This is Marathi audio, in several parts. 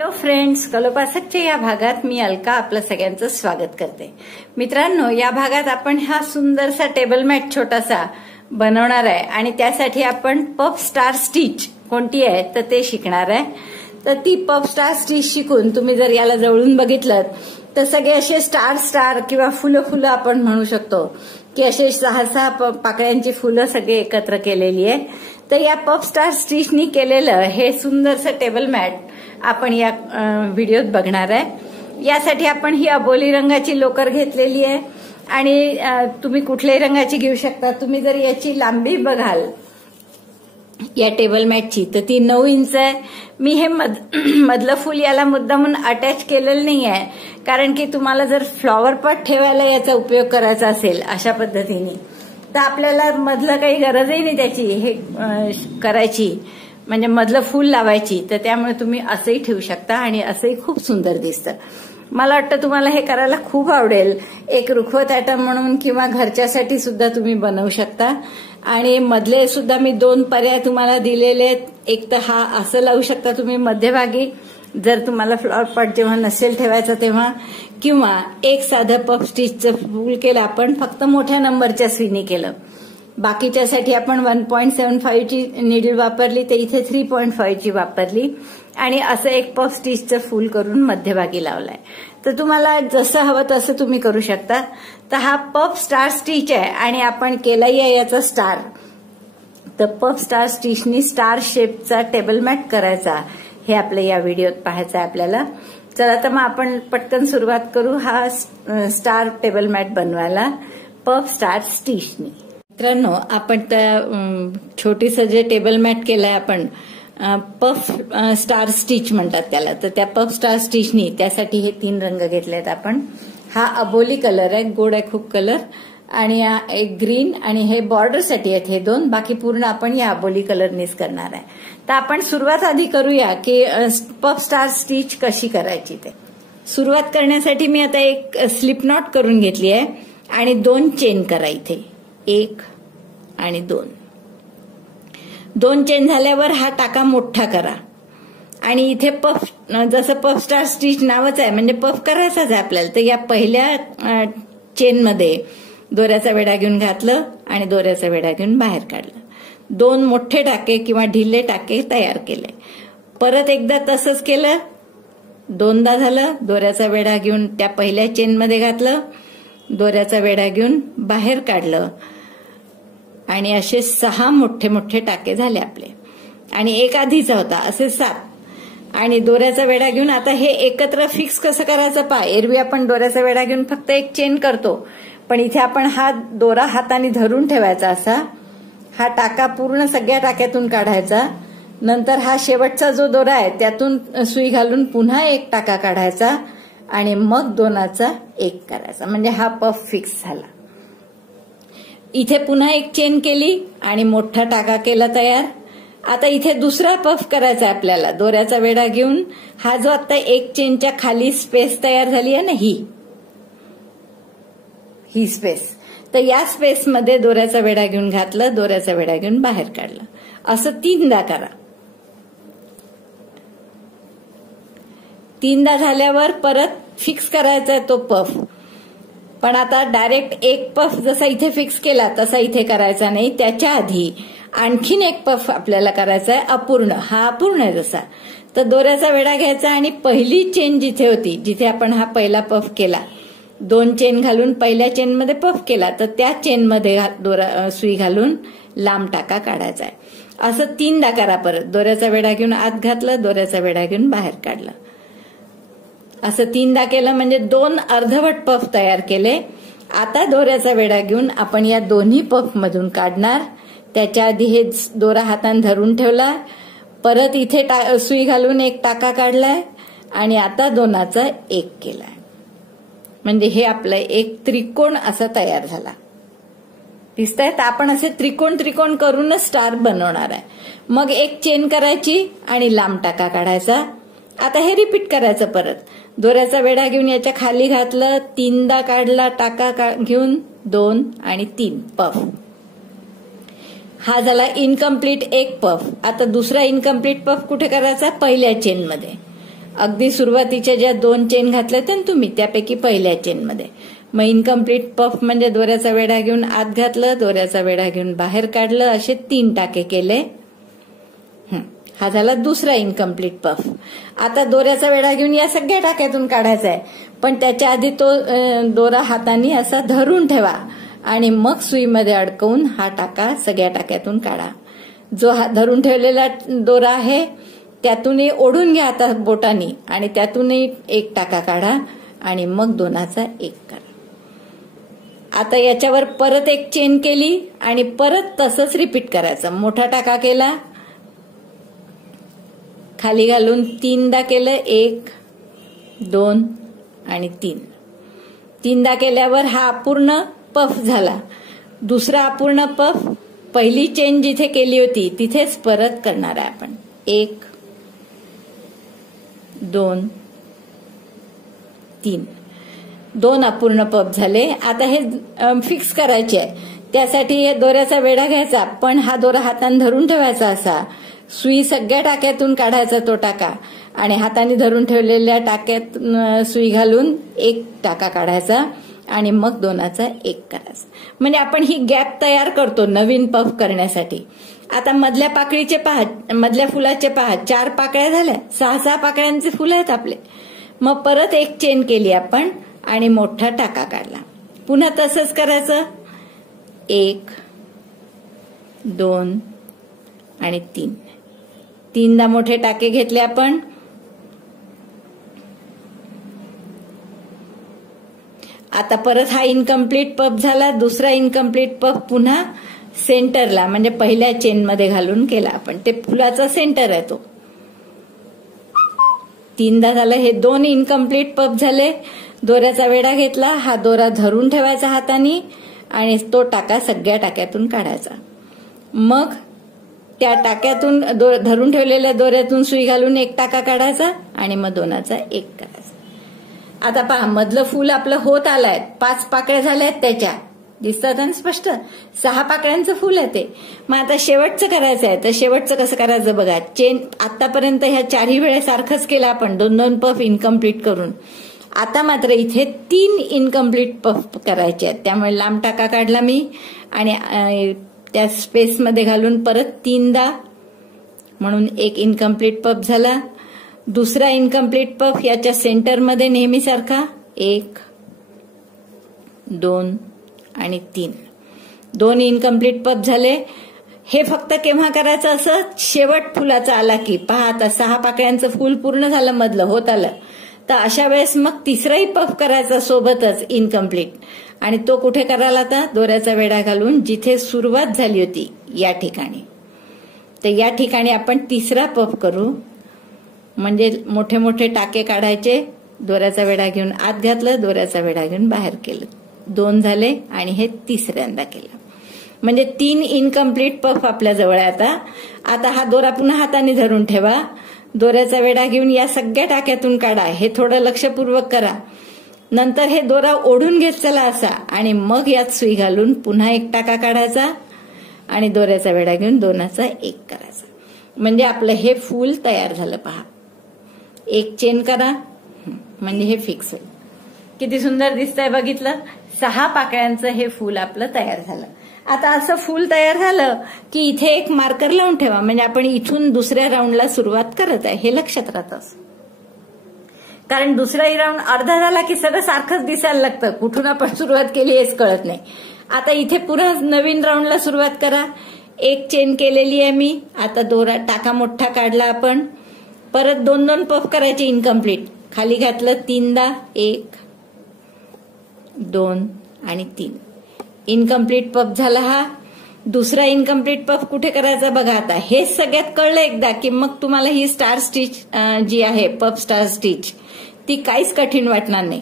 हॅलो फ्रेंड्स, कलोपासकच्या या भागात मी अलका आपलं सगळ्यांचं स्वागत करते. मित्रांनो, या भागात आपण हा सुंदरसा टेबल मॅट छोटासा बनवणार आहे आणि त्यासाठी आपण पफ स्टार स्टिच कोणती आहे तर ते शिकणार आहे. तर ती पफ स्टार स्टिच शिकून तुम्ही जर याला जवळून बघितलं तर सगळे असे स्टार स्टार किंवा फुलं फुलं आपण म्हणू शकतो की असे 6 पाकळ्यांची फुलं सगळे एकत्र केलेली आहे. तर या पफ स्टार स्टिचनी केलेलं हे सुंदरसं टेबल मॅट आपण या व्हिडिओत बघणार आहे. यासाठी आपण ही अबोली रंगाची लोकर घेतलेली आहे आणि तुम्ही कुठल्याही रंगाची घेऊ शकता. तुम्ही जर याची लांबी बघाल या टेबल मॅटची तर ती 9 इंच आहे. मी हे मधलं फुल याला मुद्दामून अटॅच केलेलं नाही आहे, कारण की तुम्हाला जर फ्लॉवर पॉट ठेवायला याचा उपयोग करायचा असेल अशा पद्धतीने तर आपल्याला मधलं काही गरजही नाही त्याची हे करायची, म्हणजे मधलं फूल लावायची. तर त्यामुळे तुम्ही असंही ठेवू शकता आणि असंही खूप सुंदर दिसतं. मला वाटतं तुम्हाला हे करायला खूप आवडेल. एक रुखवत आयटम म्हणून किंवा घरच्यासाठी सुद्धा तुम्ही बनवू शकता. आणि मधले सुद्धा मी 2 पर्याय तुम्हाला दिलेले आहेत. एक तर हा असं लावू शकता तुम्ही मध्यभागी जर तुम्हाला फ्लॉवर पॉट जेव्हा नसेल ठेवायचं तेव्हा, किंवा एक साधं पफ स्टिचचं फूल केलं आपण फक्त मोठ्या नंबरच्या सुईने केलं. बाकीच्यासाठी आपण 1.75 ची निडल वापरली, तर इथे 3.5 ची वापरली आणि असं एक पफ स्टिचचं फूल करून मध्यभागी लावलाय. तर तुम्हाला जसं हवं तसं तुम्ही करू शकता. तर हा पफ स्टार स्टिच आहे आणि आपण केलाही आहे याचा स्टार. तर पफ स्टार स्टिचनी स्टार शेपचा टेबल मॅट करायचा हे आपल्या या व्हिडिओत पाहायचं आहे आपल्याला. चला तर मग आपण पटकन सुरुवात करू हा स्टार टेबल मॅट बनवायला पफ स्टार स्टिचनी. मित्रांनो, आपण त्या छोटीसं जे टेबल मॅट केलंय आपण पफ स्टार स्टिच म्हणतात त्याला. तर त्या पफ स्टार स्टिचनी त्यासाठी हे 3 रंग घेतलेत आपण. हा अबोली कलर आहे, गोड आहे खूप कलर, आणि एक ग्रीन, आणि हे बॉर्डरसाठी आहेत हे 2. बाकी पूर्ण आपण या अबोली कलरनीच करणार आहे. तर आपण सुरुवात आधी करूया की पफ स्टार स्टिच कशी करायची ते. सुरुवात करण्यासाठी मी आता एक स्लिप नॉट करून घेतली आहे आणि 2 चेन करा इथे, 1 आणि 2 चेन झाल्यावर हा टाका मोठा करा आणि इथे पफ, जसं पफ स्टार स्टिच नावच आहे म्हणजे पफ करायचाच आहे आपल्याला. तर या पहिल्या चेनमध्ये दोऱ्याचा वेढा घेऊन घातलं आणि दोऱ्याचा वेढा घेऊन बाहेर काढलं. 2 मोठे टाके किंवा ढिले टाके तयार केले. परत एकदा तसंच केलं, 2दा झालं. दोऱ्याचा वेढा घेऊन त्या पहिल्या चेनमध्ये घातलं, दोऱ्याचा वेढा घेऊन बाहेर काढलं आणि असे 6 मोठे मोठे टाके झाले आपले. आणि एक आधीचा होता, असे 7. आणि दोऱ्याचा वेढा घेऊन आता हे एकत्र फिक्स कसं करायचं पहा. एरवी आपण दोऱ्याचा वेढा घेऊन फक्त एक चेन करतो, पण इथे आपण हा दोरा हाताने धरून ठेवायचा असा. हा टाका पूर्ण सगळ्या टाक्यातून काढायचा. नंतर हा शेवटचा जो दोरा आहे त्यातून सुई घालून पुन्हा एक टाका काढायचा आणि मग 2चा 1 करायचा, म्हणजे हा पफ फिक्स झाला. इथे पुन्हा एक चेन केली आणि मोठा टाका केला तयार. आता इथे दुसरा पफ करायचा आपल्याला. दोऱ्याचा वेढा घेऊन हा जो आता एक चेनच्या खाली स्पेस तयार झाली आहे ना, ही स्पेस, तर या स्पेसमध्ये दोऱ्याचा वेढा घेऊन घातलं, दोऱ्याचा वेढा घेऊन बाहेर काढलं. असं 3दा करा. 3दा झाल्यावर परत फिक्स करायचा आहे तो पफ. पण आता डायरेक्ट एक पफ जसा इथे फिक्स केला तसा इथे करायचा नाही. त्याच्या आधी आणखीन एक पफ आपल्याला करायचा आहे अपूर्ण. हा अपूर्ण आहे जसा. तर दोऱ्याचा वेढा घ्यायचा आणि पहिली चेन जिथे होती, जिथे आपण हा पहिला पफ केला, 2 चेन घालून पहिल्या चेनमध्ये पफ केला, तर त्या चेनमध्ये दोरा सुई घालून लांब टाका काढायचा आहे. असं 3दा करा. परत दोऱ्याचा वेढा घेऊन आत घातलं, दोऱ्याचा वेढा घेऊन बाहेर काढलं. असं 3दा केलं म्हणजे 2 अर्धवट पफ तयार केले. आता दोऱ्याचा वेढा घेऊन आपण या दोन्ही पफ मधून काढणार. त्याच्या आधी हे दोरा हाताने धरून ठेवला, परत इथे सुई घालून एक टाका काढलाय आणि आता 2चा 1 केलाय. म्हणजे हे आपलं एक त्रिकोण असा तयार झाला. दिसतंय? तर आपण असे त्रिकोण करूनच स्टार बनवणार आहे. मग एक चेन करायची आणि लांब टाका काढायचा. आता हे रिपीट करायचं परत. दोऱ्याचा वेढा घेऊन याच्या खाली घातलं, 3दा काढला टाका घेऊन, 2 आणि 3 पफ. हा झाला इनकम्प्लीट एक पफ. आता दुसरा इनकम्प्लीट पफ कुठे करायचा? पहिल्या चेनमध्ये. अगदी सुरुवातीच्या ज्या 2 चेन घातल्या होत्या तुम्ही त्यापैकी पहिल्या चेनमध्ये. मग इनकम्प्लीट पफ म्हणजे दोऱ्याचा वेढा घेऊन आत घातलं, दोऱ्याचा वेढा घेऊन बाहेर काढलं, असे 3 टाके केले. हा झाला दुसरा इनकम्प्लीट पफ. आता दोऱ्याचा वेढा घेऊन या सगळ्या टाक्यातून काढायचा आहे, पण त्याच्या आधी तो दोरा हाताने असा धरून ठेवा आणि मग सुईमध्ये अडकवून हा टाका सगळ्या टाक्यातून काढा. जो हा धरून ठेवलेला दोरा आहे त्यातूनही ओढून घ्या आता बोटानी आणि त्यातूनही एक टाका काढा आणि मग 2चा 1 करा. आता याच्यावर परत एक चेन केली आणि परत तसंच रिपीट करायचं. मोठा टाका केला, खाली घालून 3दा केलं, 1 2 आणि 3. 3दा केल्यावर हा अपूर्ण पफ झाला. दुसरा अपूर्ण पफ पहिली चेन जिथे केली होती तिथेच परत करणार आहे आपण. 1 2 3. 2 अपूर्ण पफ झाले. आता हे फिक्स करायचे आहे. त्यासाठी हे दोऱ्याचा वेढा घ्यायचा, पण हा दोरा हाताने धरून ठेवायचा असा. सुई सगळ्या टाक्यातून काढायचा तो टाका आणि हाताने धरून ठेवलेल्या टाक्यात सुई घालून 1 टाका काढायचा आणि मग 2चा 1 करायचा. म्हणजे आपण ही गॅप तयार करतो नवीन पफ करण्यासाठी. आता मधल्या पाकळीचे पहा, मधल्या फुलाचे पहा, 4 पाकळ्या झाल्या, 6 पाकळ्यांचे फुलं आहेत आपले. मग परत एक चेन केली आपण आणि मोठा टाका काढला. पुन्हा तसंच करायचं. 1 2 आणि 3. 3दा मोठे टाके घेतले आपण. आता परत हा इनकम्प्लीट पफ झाला. दुसरा इनकम्प्लीट पफ पुन्हा सेंटरला म्हणजे पहिल्या चेनमध्ये घालून केला आपण. ते फुलाचा सेंटर आहे तो. 3दा झालं. हे 2 इनकम्प्लीट पफ झाले. दोऱ्याचा वेढा घेतला, हा दोरा धरून ठेवायचा हाताने आणि तो टाका सगळ्या टाक्यातून काढायचा. मग त्या टाक्यातून धरून ठेवलेल्या दोऱ्यातून सुई घालून 1 टाका काढायचा आणि मग 2चा 1 करायचा. आता पहा मधलं फूल आपलं होत आलंय. 5 पाकळ्या झाल्यात त्याच्या, दिसतात ना स्पष्ट. 6 पाकळ्यांचं फूल आहे ते. मग आता शेवटचं करायचं आहे. तर शेवटचं कसं करायचं बघा. चेन आतापर्यंत ह्या 4ही वेळेस सारखंच केलं आपण, 2-2 पफ इनकम्प्लीट करून. आता मात्र इथे 3 इनकम्प्लीट पफ करायचे आहेत. त्यामुळे लांब टाका काढला मी आणि त्या स्पेसमध्ये घालून परत 3दा म्हणून 1 इनकम्प्लीट पफ झाला. दुसरा इनकम्प्लीट पफ याच्या सेंटरमध्ये नेहमीसारखा 1 2 आणि 3. 2 इनकम्प्लीट पफ झाले. हे फक्त केव्हा करायचं असं शेवट फुलाचा आला की. पहा आता 6 पाकळ्यांचं फूल पूर्ण झालं, मधलं होत आलं. तर अशा वेळेस मग तिसराही पफ करायचा सोबतच इनकम्प्लीट. आणि तो कुठे करायला आता दोऱ्याचा वेढा घालून जिथे सुरुवात झाली होती या ठिकाणी. तर या ठिकाणी आपण तिसरा पफ करू. म्हणजे मोठे मोठे टाके काढायचे, दोऱ्याचा वेढा घेऊन आत घातलं, दोऱ्याचा वेढा घेऊन बाहेर केलं. 2 झाले आणि हे तिसऱ्यांदा केलं. म्हणजे 3 इनकम्प्लीट पफ आपल्या जवळ आहे आता. आता हा दोरा पुन्हा हाताने धरून ठेवा, दोऱ्याचा वेढा घेऊन या सगळ्या टाक्यातून काढा. हे थोडं लक्षपूर्वक करा. नंतर हे दोरा ओढून घेत चला असा आणि मग यात सुई घालून पुन्हा 1 टाका काढायचा आणि दोऱ्याचा वेढा घेऊन 2चा 1 करायचा. म्हणजे आपलं हे फूल तयार झालं. पहा 1 चेन करा म्हणजे हे फिक्स होईल. किती सुंदर दिसतंय बघितलं. 6 पाकळ्यांचं हे फूल आपलं तयार झालं. आता असं फूल तयार झालं की इथे एक मार्कर लावून ठेवा. म्हणजे आपण इथून दुसऱ्या राऊंडला सुरुवात करत आहे हे लक्षात राहतं. कारण दुसराही राऊंड अर्धा झाला की सगळं सारखंच दिसायला लागतं. कुठून आपण सुरुवात केली हेच कळत नाही. आता इथे पुन्हा नवीन राऊंडला सुरुवात करा. 1 चेन केलेली आहे मी. आता दोरा टाका मोठा काढला आपण. परत 2-2 पफ करायचे इनकम्प्लीट. खाली घातलं 3दा 1 2 आणि 3. इनकम्प्लीट पफ झाला हा. दुसरा इनकम्प्लीट पफ कुठे करायचा बघा. आता हे सगळ्यात कळलं एकदा की मग तुम्हाला ही स्टार स्टिच जी आहे पफ स्टार स्टिच ती काहीच कठीण वाटणार नाही.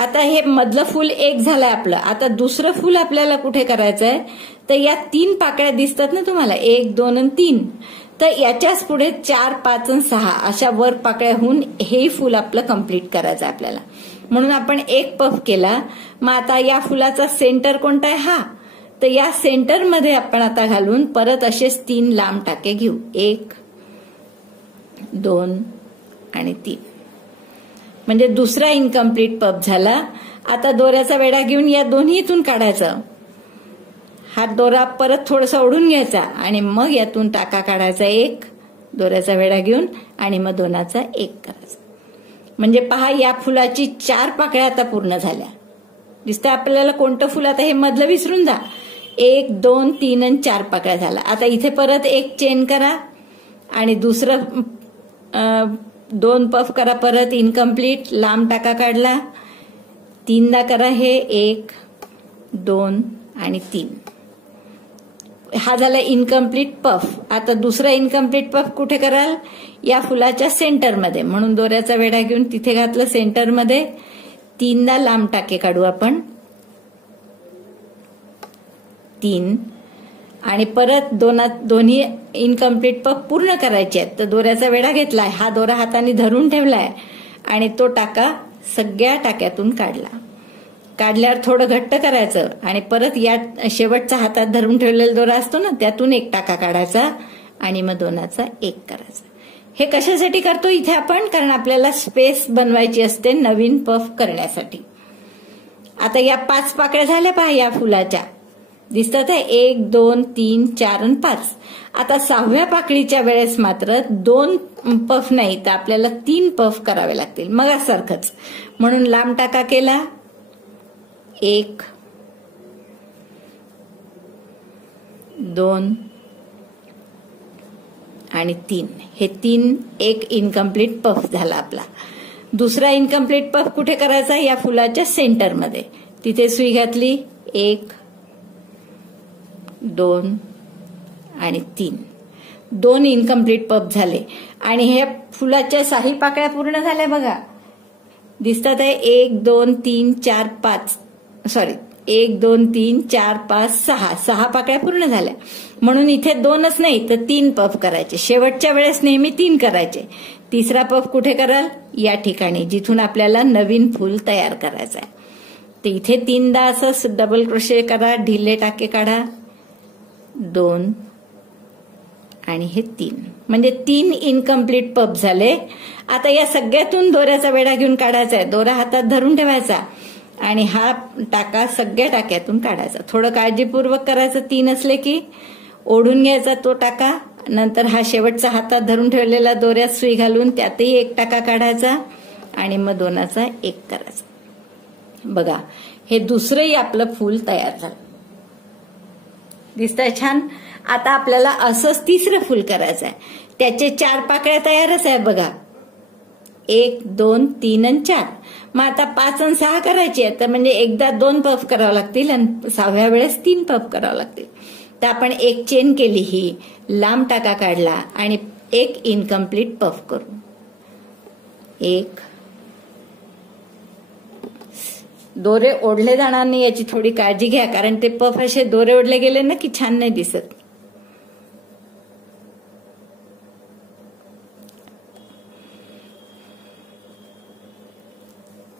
आता हे मधलं फूल 1 झालंय आपलं. आता दुसरं फूल आपल्याला कुठे करायचंय तर या 3 पाकळ्या दिसतात ना तुम्हाला 1 2 आणि 3. तर याच्याच पुढे 4 5 आणि 6 अशा वर पाकळ्या होऊन हे फूल आपलं कम्प्लीट करायचं आपल्याला. म्हणून आपण 1 पफ केला. मग आता या फुलाचा सेंटर कोणता आहे हा. तर या सेंटरमध्ये आपण आता घालून परत असेच 3 लांब टाके घेऊ. 1 2 आणि 3. म्हणजे दुसरा इनकम्प्लीट पफ झाला. आता दोऱ्याचा वेढा घेऊन या दोन्हीतून काढायचं. हा दोरा परत थोडासा ओढून घ्यायचा आणि मग यातून टाका काढायचा एक, दोऱ्याचा वेढा घेऊन आणि मग दोनाचा एक करायचा. म्हणजे पहा, या फुलाची 4 पाकळ्या आता पूर्ण झाल्या. दिसतं आपल्याला कोणतं फुल? आता हे मधलं विसरून जा. 1, 2, 3 आणि 4 पाकळ्या झाला. आता इथे परत एक चेन करा आणि दुसरं 2 पफ करा. परत इनकम्प्लीट लांब टाका काढला. 3दा करा हे 1, 2 आणि 3. हा झाला इनकम्प्लीट पफ. आता दुसरा इनकम्प्लीट पफ कुठे कराल? या फुलाच्या सेंटरमध्ये. म्हणून दोऱ्याचा वेढा घेऊन तिथे घातलं सेंटरमध्ये. 3दा लांब टाके काढू आपण. 3 आणि परत दोन्ही इनकम्प्लीट पफ पूर्ण करायचे आहेत. तर दोऱ्याचा वेढा घेतलाय, हा दोरा हाताने धरून ठेवलाय आणि तो टाका सगळ्या टाक्यातून काढला. काढल्यावर थोडं घट्ट करायचं आणि परत या शेवटच्या हातात धरून ठेवलेला दोरा असतो ना, त्यातून एक टाका काढायचा आणि मग दोनाचा एक करायचा. हे कशासाठी करतो इथे आपण? कारण आपल्याला स्पेस बनवायची असते नवीन पफ करण्यासाठी. आता या 5 पाकळ्या झाल्या पहा या फुलाच्या. दिसतात आहे 1, 2, 3, 4 आणि 5. आता 6व्या पाकळीच्या वेळेस मात्र 2 पफ नाही तर आपल्याला 3 पफ करावे लागतील मगासारखंच. म्हणून लांब टाका केला. 1, 2 आणि 3. हे 3 एक इनकम्प्लीट पफ झाला आपला. दुसरा इनकम्प्लीट पफ कुठे करायचा? या फुलाच्या सेंटरमध्ये. तिथे सुई घातली. 1, 2 आणि 3. 2 इनकम्प्लीट पफ झाले आणि हे फुलाच्या 6 पाकळ्या पूर्ण झाल्या बघा. दिसतात आहे 1, 2, 3, 4, 5. 1, 2, 3, 4, 5, 6 पाकळ्या पूर्ण झाल्या. म्हणून इथे 2च नाही तर 3 पफ करायचे. शेवटच्या वेळेस नेहमी 3 करायचे. तिसरा पफ कुठे कराल? या ठिकाणी जिथून आपल्याला नवीन फूल तयार करायचं आहे. तर इथे 3दा असं डबल क्रोशे करा, ढिले टाके काढा. 2 आणि हे 3. म्हणजे 3 इनकम्प्लीट पफ झाले. आता या सगळ्यातून दोऱ्याचा वेढा घेऊन काढायचा आहे. दोरा हातात धरून ठेवायचा आणि हा टाका सगळ्या टाक्यातून काढायचा. थोडं काळजीपूर्वक करायचं. 3 असले की ओढून घ्यायचा तो टाका. नंतर हा शेवटचा हातात धरून ठेवलेला दोऱ्यात सुई घालून त्यातही एक टाका काढायचा आणि मग दोनाचा एक करायचा. बघा, हे दुसरंही आपलं फूल तयार झालं. दिसतंय छान. आता आपल्याला असंच तिसरं फूल करायचं आहे. त्याचे 4 पाकळ्या तयारच आहे बघा. 1, 2, 3 आणि 4. मग आता 5 आणि 6 करायची आहे. तर म्हणजे एकदा 2 पफ करावं लागतील आणि 6व्या वेळेस 3 पफ करावं लागतील. तर आपण एक चेन केली, ही लांब टाका काढला आणि एक इनकम्प्लीट पफ करू. 1. दोरे ओढले जाणार नाही याची थोडी काळजी घ्या, कारण ते पफ असे दोरे ओढले गेले ना की छान नाही दिसत.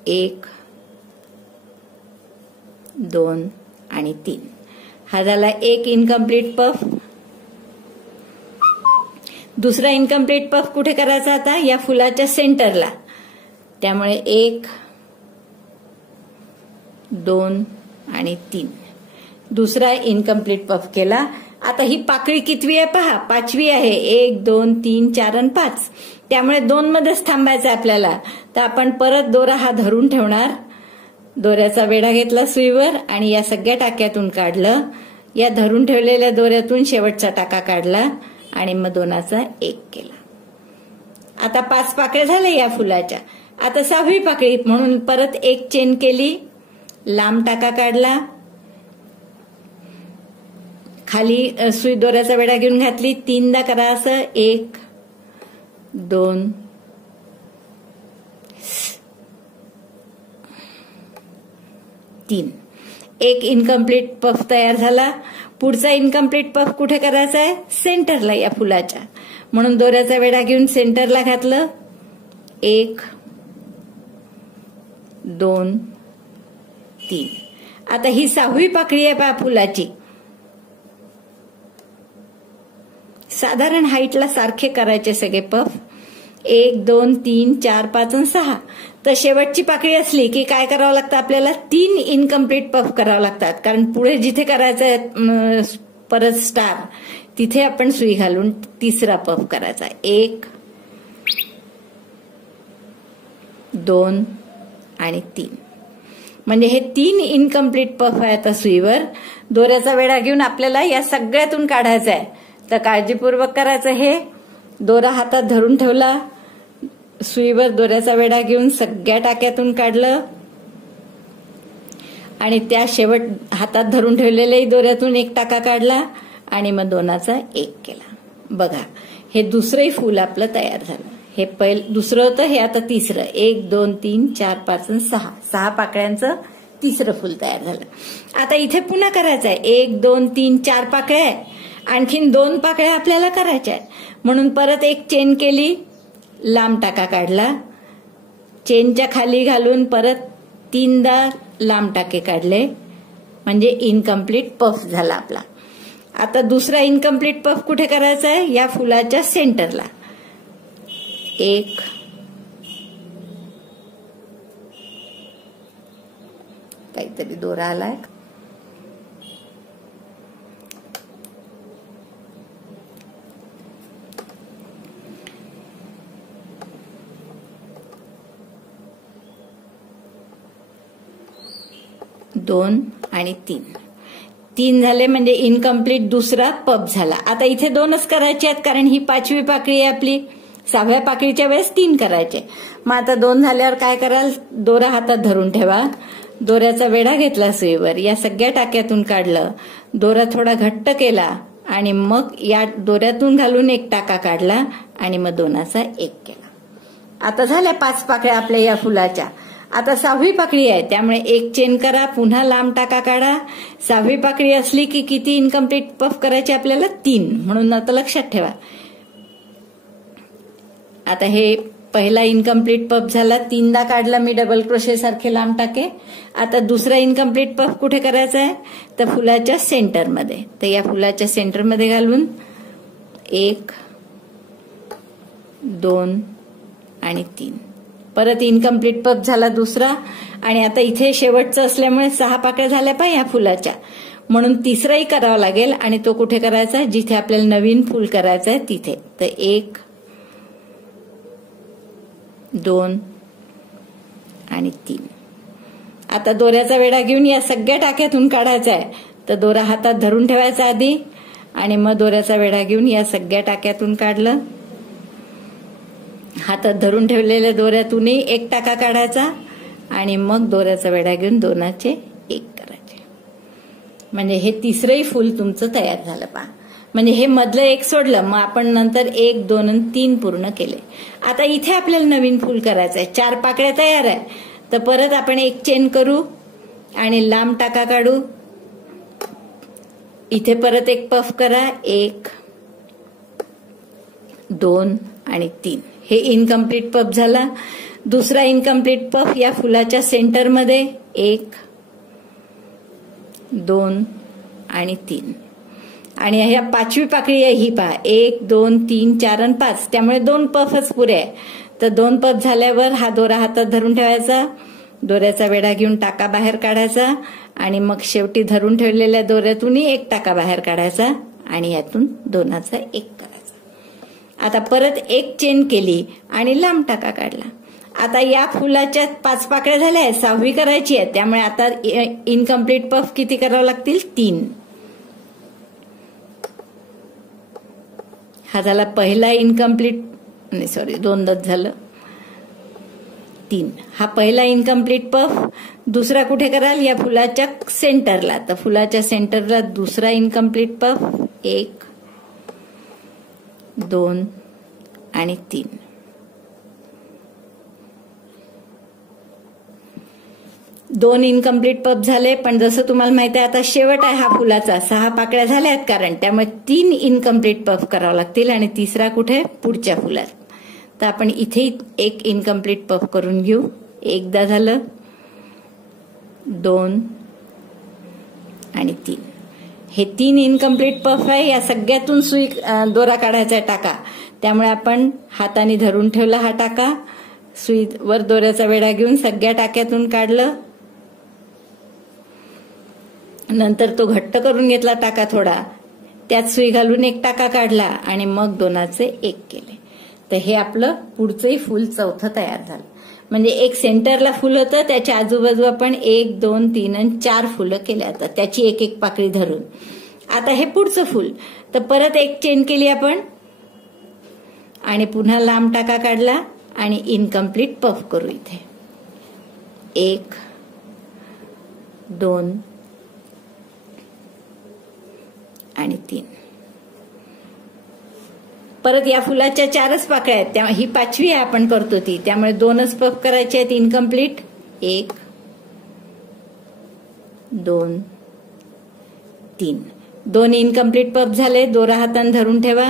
1, 2 आणि 3. हा झाला एक इनकम्प्लीट पफ. दुसरा इनकम्प्लीट पफ कुठे करायचा? आता या फुलाच्या सेंटरला. त्यामुळे 1, 2 आणि 3. दुसरा इनकम्प्लीट पफ केला. आता ही पाकळी कितवी आहे पहा? 5वी आहे. 1, 2, 3, 4 आणि 5. त्यामुळे 2 मध्येच थांबायचं आपल्याला. तर आपण परत दोरा हा धरून ठेवणार. दोऱ्याचा वेढा घेतला सुईवर आणि या सगळ्या टाक्यातून काढलं. या धरून ठेवलेल्या दोऱ्यातून शेवटचा टाका काढला आणि मग दोनाचा एक केला. आता 5 पाकळ्या झाल्या या फुलाच्या. आता 6वी पाकळी म्हणून परत एक चेन केली, लांब टाका काढला, खाली सुई दोऱ्याचा वेढा घेऊन घातली. 3दा करा असं. 1, 2, 3. एक इनकम्प्लीट पफ तयार झाला. पुढचा इनकम्प्लीट पफ कुठे करायचा आहे? सेंटरला या फुलाच्या. म्हणून दोऱ्याचा वेढा घेऊन सेंटरला घातलं. 1, 2, 3. आता ही 6वी पाकळी आहे पहा फुलाची. साधारण हाईटला सारखे करायचे सगळे पफ 1 2 3 4 5 आणि 6. तर शेवटची पाकळी असली की काय करावं लागतं आपल्याला, 3 इनकम्प्लीट पफ करावं लागतात. कारण पुढे जिथे करायचं आहे परत स्टार, तिथे आपण सुई घालून तिसरा पफ करायचा. 1 2 आणि 3. म्हणजे हे 3 इनकम्प्लीट पफ आहे. आता सुईवर दोऱ्याचा वेढा घेऊन आपल्याला या सगळ्यातून काढायचं आहे. तर काळजीपूर्वक करायचं. हे दोरा हातात धरून ठेवला, सुईवर दोऱ्याचा वेढा घेऊन सगळ्या टाक्यातून काढलं आणि त्या शेवट हातात धरून ठेवलेल्याही दोऱ्यातून एक टाका काढला आणि मग दोनाचा एक केला. बघा, हे दुसरंही फूल आपलं तयार झालं. हे दुसरं होतं, हे आता तिसरं. 1 2 3 4 5 आणि 6. 6 पाकळ्यांचं तिसरं फूल तयार झालं. आता इथे पुन्हा करायचं आहे. 1 2 3 4 पाकळ्या आहे, आणखीन 2 पाकळ्या आपल्याला करायच्या आहेत. म्हणून परत एक चेन केली, लांब टाका काढला, चेनच्या खाली घालून परत 3दा लांब टाके काढले, म्हणजे इनकम्प्लीट पफ झाला आपला. आता दुसरा इनकम्प्लीट पफ कुठे करायचा आहे, या फुलाच्या सेंटरला. 1 काहीतरी दोरा आलाय. 2 आणि 3 झाले, म्हणजे इनकम्प्लीट दुसरा पफ झाला. आता इथे 2च करायचे आहेत, कारण ही 5वी पाकळी आहे आपली. 6व्या पाकळीच्या वेळेस 3 करायचे. मग आता 2 झाल्यावर काय कराल, दोरा हातात धरून ठेवा, दोऱ्याचा वेढा घेतला सुईवर, या सगळ्या टाक्यातून काढलं, दोरा थोडा घट्ट केला आणि मग या दोऱ्यातून घालून एक टाका काढला आणि मग दोनाचा एक केला. आता झाल्या 5 पाकळ्या आपल्या या फुलाच्या. आता 6वी पाकळी आहे, त्यामुळे एक चेन करा, पुन्हा लांब टाका काढा. 6वी पाकळी असली की किती इनकम्प्लीट पफ करायचे आपल्याला, 3. म्हणून आता लक्षात ठेवा. आता हे पहिला इनकम्प्लीट पफ झाला, 3दा काढला मी डबल क्रोशे सारखे लांब टाके. आता दुसरा इनकम्प्लीट पफ कुठे करायचा आहे, तर फुलाच्या सेंटरमध्ये. तर या फुलाच्या सेंटरमध्ये घालून 1 2 आणि 3. परत इनकम्प्लीट पफ झाला दुसरा. आणि आता इथे शेवटचं असल्यामुळे 6 पाकळ्या झाल्या पाहिजे ह्या फुलाच्या, म्हणून तिसराही करावा लागेल. आणि तो कुठे करायचा, जिथे आपल्याला नवीन फुल करायचं आहे तिथे. तर 1 2 आणि 3. आता दोऱ्याचा वेढा घेऊन या सगळ्या टाक्यातून काढायचा आहे. तर दोरा हातात धरून ठेवायचा आधी आणि मग दोऱ्याचा वेढा घेऊन या सगळ्या टाक्यातून काढलं. हातात धरून ठेवलेल्या दोऱ्यातूनही एक टाका काढायचा आणि मग दोऱ्याचा वेढा घेऊन दोनाचे एक करायचे. म्हणजे हे तिसरंही फूल तुमचं तयार झालं पहा. म्हणजे हे मधलं एक सोडलं, मग आपण नंतर 1 2 आणि 3 पूर्ण केले. आता इथे आपल्याला नवीन फूल करायचं आहे. 4 पाकळ्या तयार आहे, तर परत आपण एक चेन करू आणि लांब टाका काढू. इथे परत एक पफ करा, 1 2 आणि 3. हे इनकम्प्लीट पफ झाला. दुसरा इनकम्प्लीट पफ या फुलाच्या सेंटरमध्ये, 1 2 आणि 3. आणि ह्या 5वी पाकळी आहे ही पहा, 1 2 3 4 आणि 5. त्यामुळे 2 पफच पुरे आहे. तर 2 पफ झाल्यावर हा दोरा हातात धरून ठेवायचा, दोऱ्याचा वेढा घेऊन टाका बाहेर काढायचा आणि मग शेवटी धरून ठेवलेल्या दोऱ्यातूनही एक टाका बाहेर काढायचा आणि यातून दोनाचा एक करायचा. आता परत एक चेन केली आणि लांब टाका काढला. आता या फुलाच्या 5 पाकळ्या झाल्या आहेत, 6वी करायची आहे. त्यामुळे आता इनकम्प्लीट पफ किती करावं लागतील, 3. हा झाला पहिला इनकम्प्लीट, नाही सॉरी 2दाच झालं, 3. हा पहिला इनकम्प्लीट पफ. दुसरा कुठे कराल, या फुलाच्या सेंटरला. तर फुलाच्या सेंटरला दुसरा इनकम्प्लीट पफ, 1 2 आणि 3. दोन इनकम्प्लीट पफ झाले. पण जसं तुम्हाला माहिती आहे आता शेवट आहे हा फुलाचा, 6 पाकळ्या झाल्या आहेत कारण, त्यामुळे 3 इनकम्प्लीट पफ करावं लागतील. आणि तिसरा कुठे, पुढच्या फुलात. तर आपण इथे एक इनकम्प्लीट पफ करून घेऊ. एकदा झालं, 2 आणि 3. हे 3 इनकम्प्लीट पफ आहे. या सगळ्यातून सुई दोरा काढायचा टाका. त्यामुळे आपण हाताने धरून ठेवला हा टाका, सुईवर दोऱ्याचा वेढा घेऊन सगळ्या टाक्यातून काढलं. नंतर तो घट्ट करून घेतला टाका थोडा, त्यात सुई घालून एक टाका काढला आणि मग दोनाचे एक केले. तर हे आपलं पुढचंही फूल चौथं तयार झालं. म्हणजे एक सेंटरला फुल होतं, त्याच्या आजूबाजू आपण 1, 2, 3 आणि 4 फुलं केल्या जातात, त्याची एक एक पाकळी धरून. आता हे पुढचं फुल. तर परत एक चेन केली आपण आणि पुन्हा लांब टाका काढला आणि इनकम्प्लीट पफ करू. इथे 1, 2 आणि 3. परत या फुलाच्या 4च पाकळ्या आहेत, त्यामुळे ही 5वी आहे आपण करतो ती, त्यामुळे 2च पफ करायचे आहेत इनकम्प्लीट. 1, 2, 3. 2 इनकम्प्लीट पफ झाले. दोरा हाताने धरून ठेवा.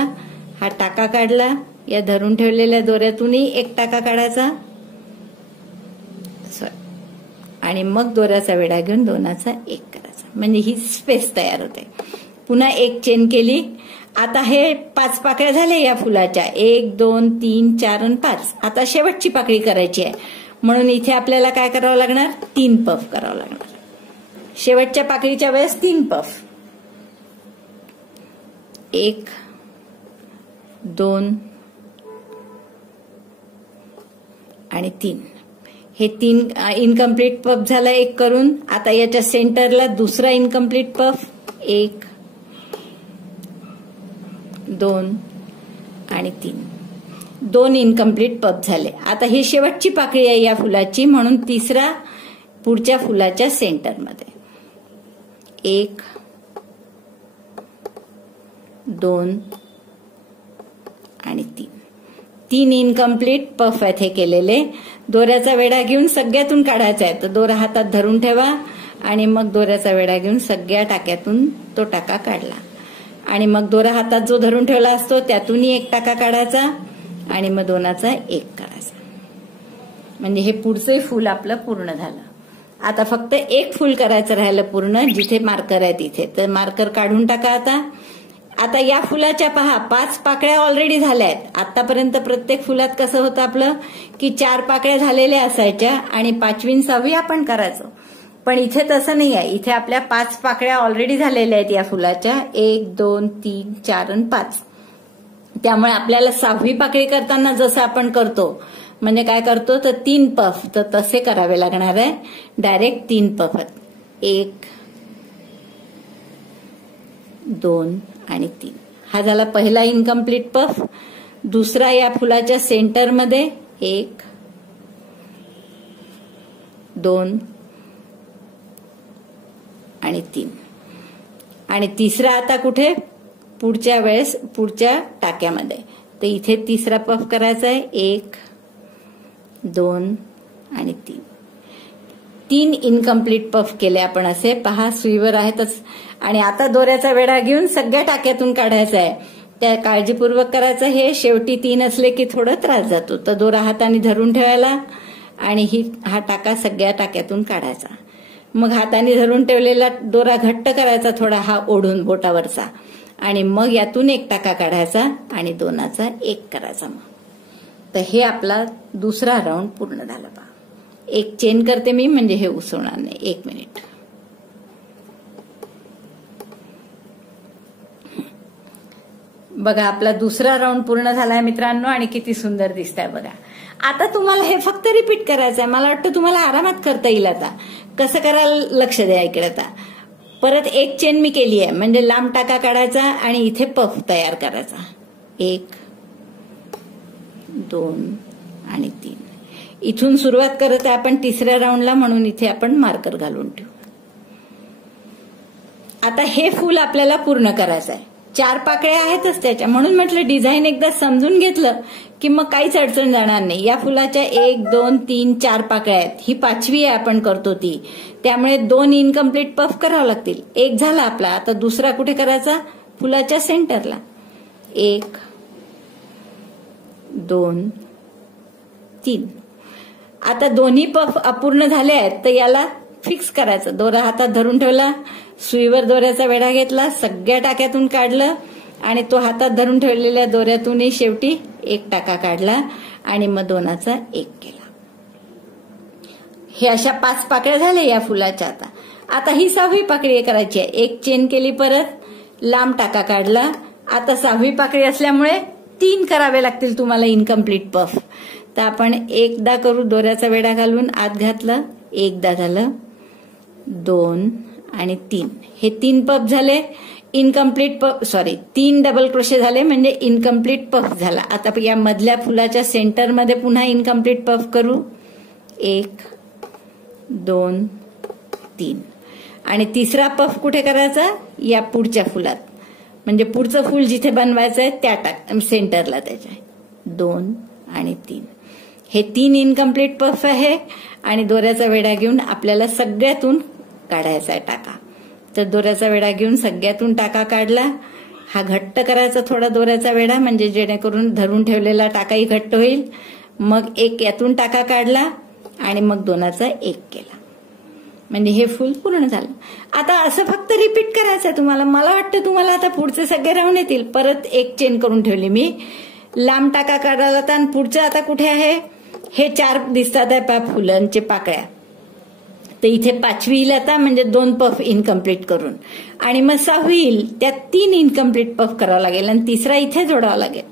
हा टाका काढला. या धरून ठेवलेल्या दोऱ्यातूनही एक टाका काढायचा आणि मग दोऱ्याचा वेढा घेऊन दोनाचा एक करायचा. म्हणजे ही स्पेस तयार होते. पुन्हा एक चेन केली. आता हे 5 पाकळ्या झाल्या या फुलाच्या. 1, 2, 3, 4 आणि 5. आता शेवटची पाकळी करायची आहे, म्हणून इथे आपल्याला काय करावं लागणार, 3 पफ करावं लागणार. शेवटच्या पाकळीच्या वेळेस 3 पफ. 1, 2 आणि 3. हे 3 इनकम्प्लीट पफ झाला एक करून. आता याच्या सेंटरला दुसरा इनकम्प्लीट पफ. 1, 2 आणि 3. 2 इनकम्प्लीट पफ झाले. आता ही शेवटची पाकळी आहे या फुलाची, म्हणून तिसरा पुढच्या फुलाच्या सेंटरमध्ये. 1, 2 आणि 3. 3 इनकम्प्लीट पफ आहेत हे केलेले. दोऱ्याचा वेढा घेऊन सगळ्यातून काढायचा आहे. तर दोरा हातात धरून ठेवा आणि मग दोऱ्याचा वेढा घेऊन सगळ्या टाक्यातून तो टाका काढला आणि मग दोरा हातात जो धरून ठेवला असतो त्यातूनही एक टाका काढायचा आणि मग दोनाचा एक करायचा. म्हणजे हे पुढचे फूल आपलं पूर्ण झालं. आता फक्त एक फूल करायचं राहिलं पूर्ण, जिथे मार्कर आहे तिथे. तर मार्कर काढून टाका आता. आता या फुलाच्या पहा 5 पाकळ्या ऑलरेडी झाल्या आहेत. आतापर्यंत प्रत्येक फुलात कसं होतं आपलं की 4 पाकळ्या झालेल्या असायच्या आणि 5वी 6वी आपण करायचो. पण इथे तसं नाही आहे. इथे आपल्या 5 पाकळ्या ऑलरेडी झालेल्या आहेत या फुलाच्या. 1, 2, 3, 4 आणि 5. त्यामुळे आपल्याला 6वी पाकळी करताना जसं आपण करतो, म्हणजे काय करतो तर 3 पफ, तर तसे करावे लागणार आहे. Direct 3 puff. 1, 2 आणि 3. हा झाला पहिला इनकम्प्लीट पफ. दुसरा या फुलाच्या सेंटरमध्ये. 1, 2 आणि 3. आणि तिसरा आता कुठे, पुढच्या वेळेस पुढच्या टाक्यामध्ये. तर इथे तिसरा पफ करायचा आहे. 1, 2 आणि 3. 3 इनकम्प्लीट पफ केले आपण असे. पहा सुईवर आहेतच. आणि आता दोऱ्याचा वेढा घेऊन सगळ्या टाक्यातून काढायचा आहे. त्या काळजीपूर्वक करायचं. हे शेवटी 3 असले की थोडं त्रास जातो. तर दोरा हाताने धरून ठेवायला आणि हा टाका सगळ्या टाक्यातून काढायचा. मग हाताने धरून ठेवलेला दोरा घट्ट करायचा थोडा, हा ओढून बोटावरचा, आणि मग यातून एक टाका काढायचा आणि दोनाचा एक करायचा. मग तर हे आपला दुसरा राऊंड पूर्ण झाला. पहा एक चेन करते मी, म्हणजे हे उसवणार नाही. 1 मिनिट. बघा आपला दुसरा राऊंड पूर्ण झालाय मित्रांनो, आणि किती सुंदर दिसतंय बघा. आता तुम्हाला हे फक्त रिपीट करायचं आहे. मला वाटतं तुम्हाला आरामात करता येईल. आता कसं करायला लक्ष द्या इकडे. आता परत एक चेन मी केली आहे, म्हणजे लांब टाका काढायचा आणि इथे पफ तयार करायचा. 1, 2 आणि 3. इथून सुरुवात करत आहे आपण तिसऱ्या राऊंडला, म्हणून इथे आपण मार्कर घालून ठेवू. आता हे फूल आपल्याला पूर्ण करायचं आहे. 4 पाकळ्या आहेतच त्याच्या, म्हणून म्हटलं डिझाईन एकदा समजून घेतलं की मग काहीच अडचण जाणार नाही. या फुलाच्या 1, 2, 3, 4 पाकळ्या आहेत. ही 5वी आहे आपण करतो ती, त्यामुळे 2 इनकम्प्लीट पफ करावं लागतील. एक झाला आपला. आता दुसरा कुठे करायचा, फुलाच्या सेंटरला. 1, 2, 3. आता दोन्ही पफ अपूर्ण झाले आहेत, तर याला फिक्स करायचं. दोरा हातात धरून ठेवला, सुईवर दोऱ्याचा वेढा घेतला, सगळ्या टाक्यातून काढलं आणि तो हातात धरून ठेवलेल्या दोऱ्यातूनही शेवटी एक टाका काढला आणि मग दोनाचा एक केला. हे अशा 5 पाकळ्या झाल्या या फुलाच्या. आता ही 6वी पाकळी करायची आहे. एक चेन केली, परत लांब टाका काढला. आता 6वी पाकळी असल्यामुळे 3 करावे लागतील तुम्हाला इनकम्प्लीट पफ. तर आपण एकदा करू, दोऱ्याचा वेढा घालून आत घातलं, एकदा झालं, 2 आणि 3. हे 3 पफ झाले. इनकम्प्लीट पफ 3 डबल क्रोशे झाले म्हणजे इनकम्प्लीट पफ झाला. आता या मधल्या फुलाच्या सेंटरमध्ये पुन्हा इनकम्प्लीट पफ करू. 1 2 3 आणि तिसरा पफ कुठे करायचा? या पुढच्या फुलात, म्हणजे पुढचं फुल जिथे बनवायचं आहे त्या सेंटरला त्याच्या. 2 आणि 3. हे 3 इनकम्प्लीट पफ आहे आणि दोऱ्याचा वेढा घेऊन आपल्याला सगळ्यातून काढायचा आहे टाका. तर दोऱ्याचा वेढा घेऊन सगळ्यातून टाका काढला. हा घट्ट करायचा थोडा दोऱ्याचा वेढा, म्हणजे जेणेकरून धरून ठेवलेला टाकाही घट्ट होईल. मग एक यातून टाका काढला आणि मग दोनाचा एक केला, म्हणजे हे फुल पूर्ण झालं. आता असं फक्त रिपीट करायचं आहे तुम्हाला. मला वाटतं तुम्हाला आता पुढचे सगळे राऊंड येतील. परत एक चेन करून ठेवली मी, लांब टाका काढायला होता आणि पुढचं आता कुठे आहे? हे 4 दिसतात आहे फुलांचे पाकळ्या. तर इथे 5वी येईल आता, म्हणजे 2 पफ इनकम्प्लीट करून, आणि मग 6वी येईल, त्यात 3 इनकम्प्लीट पफ करावं लागेल आणि तिसरा इथे जोडावा लागेल.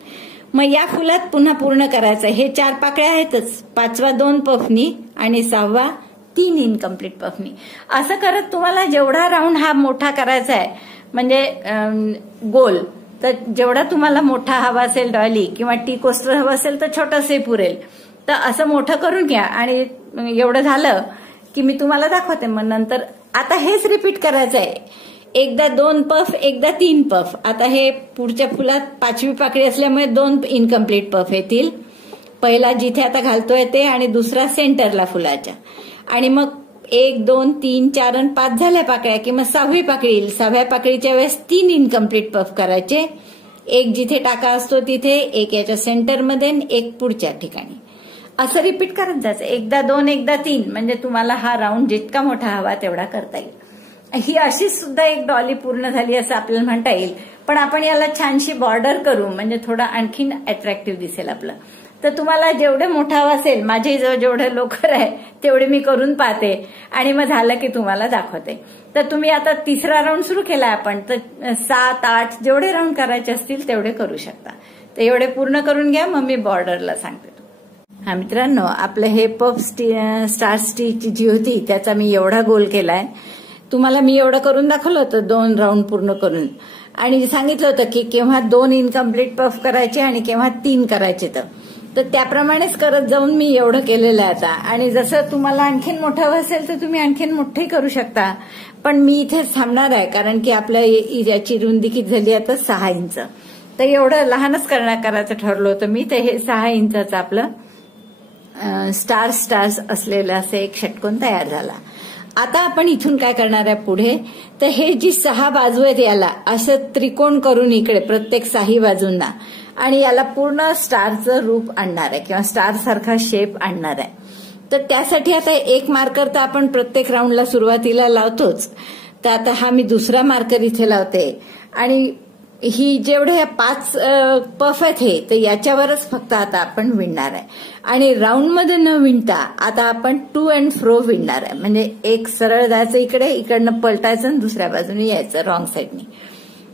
मग या फुलात पुन्हा पूर्ण करायचं. हे 4 पाकळ्या आहेतच, 5वा 2 पफनी आणि 6वा 3 इनकम्प्लीट पफनी. असं करत तुम्हाला जेवढा राऊंड हा मोठा करायचा आहे, म्हणजे गोल, तर जेवढा तुम्हाला मोठा हवा असेल डॉली किंवा टी कोस्टर हवं असेल तर छोटंसं पुरेल. तर असं मोठं करून घ्या आणि एवढं झालं की मी तुम्हाला दाखवते. मग नंतर आता हेच रिपीट करायचं आहे. एकदा 2 पफ, एकदा 3 पफ. आता हे पुढच्या फुलात 5वी पाकळी असल्यामुळे 2 इनकम्प्लीट पफ येतील. पहिला जिथे आता घालतोय ते आणि दुसरा सेंटरला फुलाच्या. आणि मग 1 2 3 4 आणि 5 झाल्या पाकळ्या की मग 6वी पाकळी येईल. 6व्या पाकळीच्या वेळेस 3 इनकम्प्लीट पफ करायचे. एक जिथे टाका असतो तिथे, एक याच्या सेंटरमध्ये आणि एक पुढच्या ठिकाणी. असं रिपीट करत जायचं. एकदा 2 एकदा 3, म्हणजे तुम्हाला हा राऊंड जितका मोठा हवा तेवढा करता येईल. ही अशीच सुद्धा एक डॉली पूर्ण झाली असं आपल्याला म्हणता येईल. पण आपण याला छानशी बॉर्डर करू, म्हणजे थोडं आणखीन अट्रॅक्टिव्ह दिसेल आपलं. तर तुम्हाला जेवढे मोठा हवा असेल, माझे जेवढे लोकर आहे तेवढे मी करून पाहते आणि मग झालं की तुम्हाला दाखवते. तर तुम्ही आता 3रा राऊंड सुरू केला आपण, तर 7 8 जेवढे राऊंड करायचे असतील तेवढे करू शकता. तर एवढे पूर्ण करून घ्या, मग मी बॉर्डरला सांगते. हा मित्रांनो, आपलं हे पफ स्टार स्टिच जी होती त्याचा मी एवढा गोल केलाय. तुम्हाला मी एवढं करून दाखवलं होतं 2 राऊंड पूर्ण करून, आणि सांगितलं होतं की केव्हा 2 इनकम्प्लीट पफ करायचे आणि केव्हा 3 करायचे. तर त्याप्रमाणेच करत जाऊन मी एवढं केलेलं आहे आता. आणि जसं तुम्हाला आणखीन मोठं हवं असेल तर तुम्ही आणखीन मोठंही करू शकता. पण मी इथेच थांबणार आहे, कारण की आपल्या याची रुंदी किती झाली आता 6 इंच. तर एवढं लहानच करायचं ठरलं होतं मी. तर हे 6 इंचाचं आपलं स्टार्स असलेलं असं एक षटकोन तयार झाला. आता आपण इथून काय करणार आहे पुढे, तर हे जी 6 बाजू आहेत याला असं त्रिकोण करून इकडे प्रत्येक 6 बाजूंना, आणि याला पूर्ण स्टारचं रूप आणणार आहे किंवा स्टार सारखा शेप आणणार आहे. तर त्यासाठी आता एक मार्कर तर आपण प्रत्येक राऊंडला सुरुवातीला लावतोच. तर आता हा मी दुसरा मार्कर इथे लावते आणि ही जेवढे 5 पफ आहेत हे, तर याच्यावरच फक्त आता आपण विणणार आहे. आणि राऊंडमध्ये न विणता आता आपण टू अँड फ्रो विणणार आहे. म्हणजे एक सरळ जायचं इकडे, इकडनं पलटायचं आणि दुसऱ्या बाजूने यायचं रॉंग साईडनी.